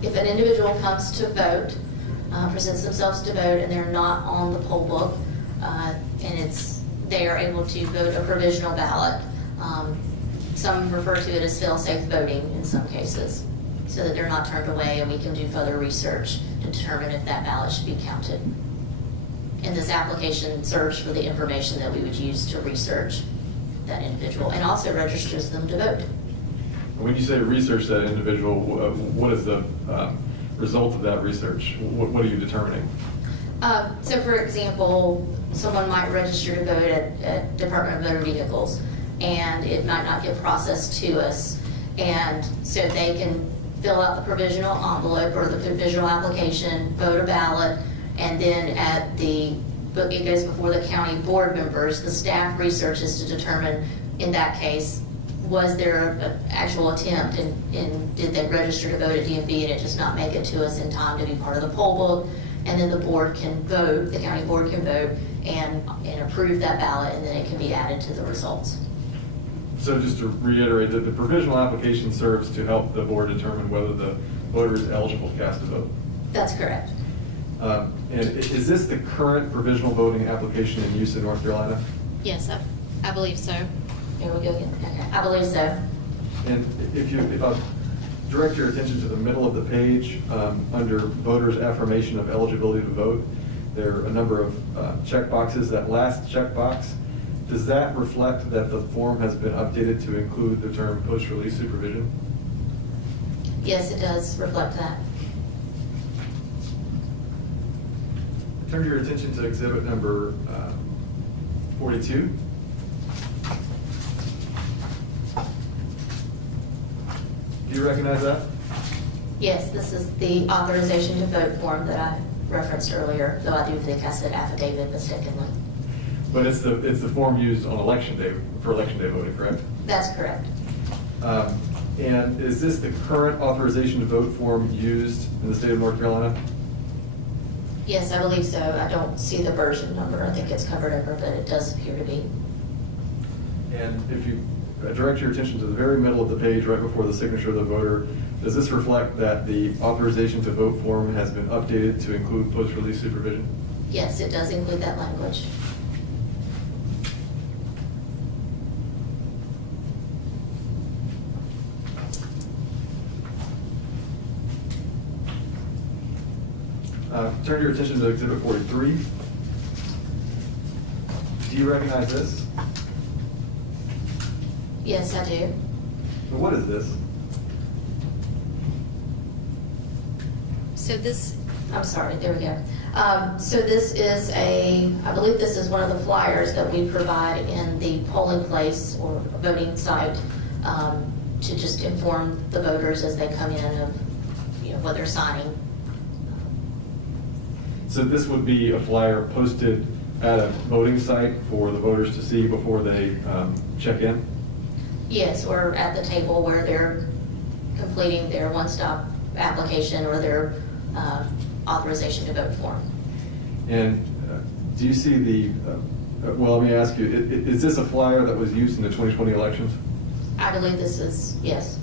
if an individual comes to vote, presents themselves to vote, and they're not on the poll book, and they are able to vote a provisional ballot. Some refer to it as fail-safe voting in some cases, so that they're not turned away, and we can do further research to determine if that ballot should be counted. And this application serves for the information that we would use to research that individual, and also registers them to vote. When you say research that individual, what is the result of that research? What are you determining? So for example, someone might register to vote at Department of Motor Vehicles, and it might not get processed to us. And so they can fill out the provisional envelope or the provisional application, vote a ballot, and then it goes before the county board members. The staff researches to determine, in that case, was there an actual attempt and did they register to vote at DMV and it just not make it to us in time to be part of the poll book? And then the board can vote, the county board can vote and approve that ballot, and then it can be added to the results. So just to reiterate, that the provisional application serves to help the board determine whether the voter is eligible to cast a vote. That's correct. And is this the current provisional voting application in use in North Carolina? Yes, I believe so. Here we go again. Okay, I believe so. And if I direct your attention to the middle of the page, under voters' affirmation of eligibility to vote, there are a number of check boxes. That last check box, does that reflect that the form has been updated to include the term post-release supervision? Yes, it does reflect that. Turn your attention to exhibit number 42. Do you recognize that? Yes, this is the authorization to vote form that I referenced earlier, though I do think I said affidavit mistakenly. But it's the form used on election day, for election day voting, correct? That's correct. And is this the current authorization to vote form used in the state of North Carolina? Yes, I believe so. I don't see the version number. I think it's covered over, but it does appear to be. And if you direct your attention to the very middle of the page, right before the signature of the voter, does this reflect that the authorization to vote form has been updated to include post-release supervision? Yes, it does include that language. Turn your attention to exhibit 43. Do you recognize this? Yes, I do. So what is this? So this, I'm sorry, there we go. So this is I believe this is one of the flyers that we provide in the polling place or voting site to just inform the voters as they come in of what they're signing. So this would be a flyer posted at a voting site for the voters to see before they check in? Yes, or at the table where they're completing their one-stop application or their authorization to vote form. And do you see the, well, let me ask you, is this a flyer that was used in the 2020 elections? I believe this is, yes.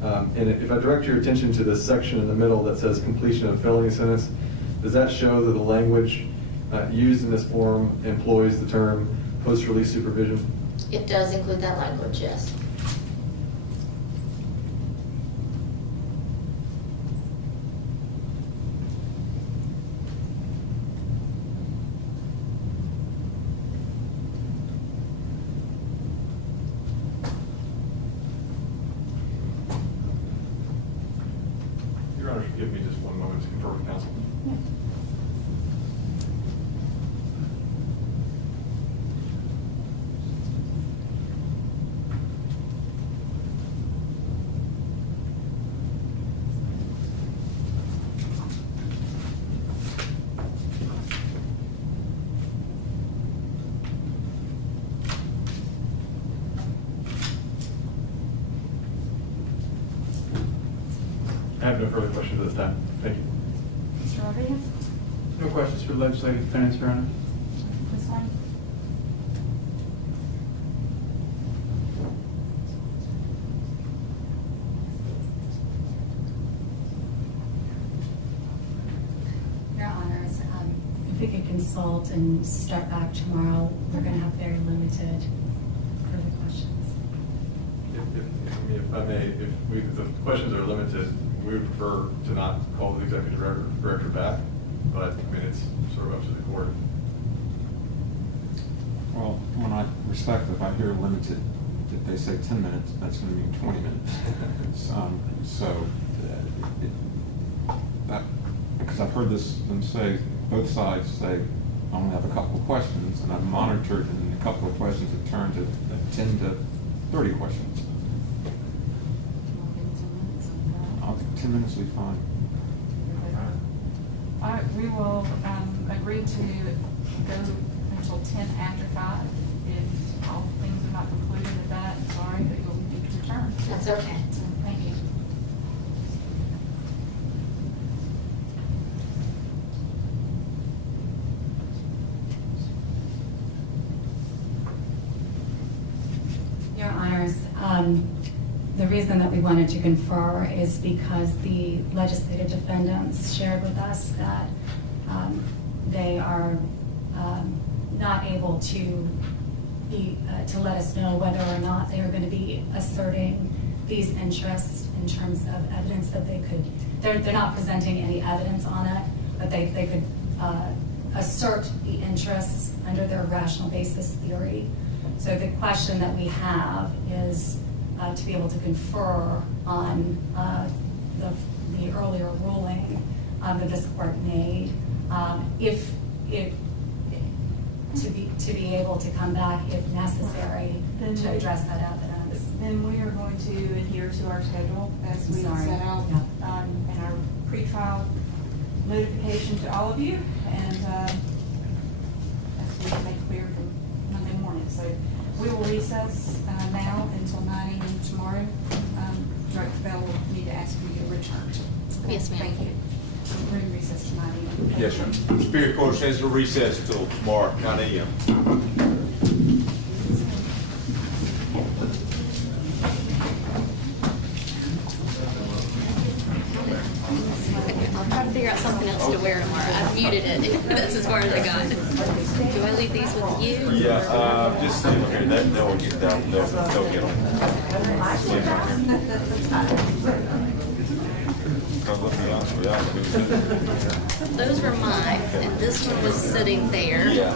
And if I direct your attention to this section in the middle that says completion of felony sentence, does that show that the language used in this form employs the term post-release supervision? It does include that language, yes. have no further questions at this time. Thank you. Mr. Rodriguez? No questions for legislative defendants, Your Honor. Ms. Lane? Your Honors, if we could consult and start back tomorrow, we're going to have very limited further questions. If I may, if the questions are limited, we would prefer to not call the executive director back, but I mean, it's sort of up to the court. Well, when I respect, if I hear limited, if they say 10 minutes, that's going to mean 20 minutes. Because I've heard them say, both sides say, I only have a couple of questions, and I've monitored, and a couple of questions have turned to 10 to 30 questions. I think 10 minutes will be fine. All right, we will agree to go until 10 after 5. If all things are not concluded at that, sorry, but you'll need to return. That's okay. Thank you. Your Honors, the reason that we wanted to confer is because the legislative defendants shared with us that they are not able to let us know whether or not they are going to be asserting these interests in terms of evidence that they could. They're not presenting any evidence on it, but they could assert the interests under their rational basis theory. So the question that we have is to be able to confer on the earlier ruling that this court made, to be able to come back if necessary to address that evidence. Then we are going to adhere to our schedule as we Sorry. set out Yeah. in our pretrial notification to all of you, and as we make clear from Monday morning. So we will recess now until 9 a.m. tomorrow. Director Bell will need to ask you to return. Yes, ma'am. Thank you. We're in recess to 9 a.m. Yes, sir. Superior Court stands to recess till tomorrow, 9 a.m. I'll try to figure out something else to wear tomorrow. I've muted it. That's as far as I got. Do I leave these with you? Yeah, just leave them here. They'll get down. They'll get them. Leave them here. Because let's be honest with you, Those were mine, and this one was sitting there. yeah.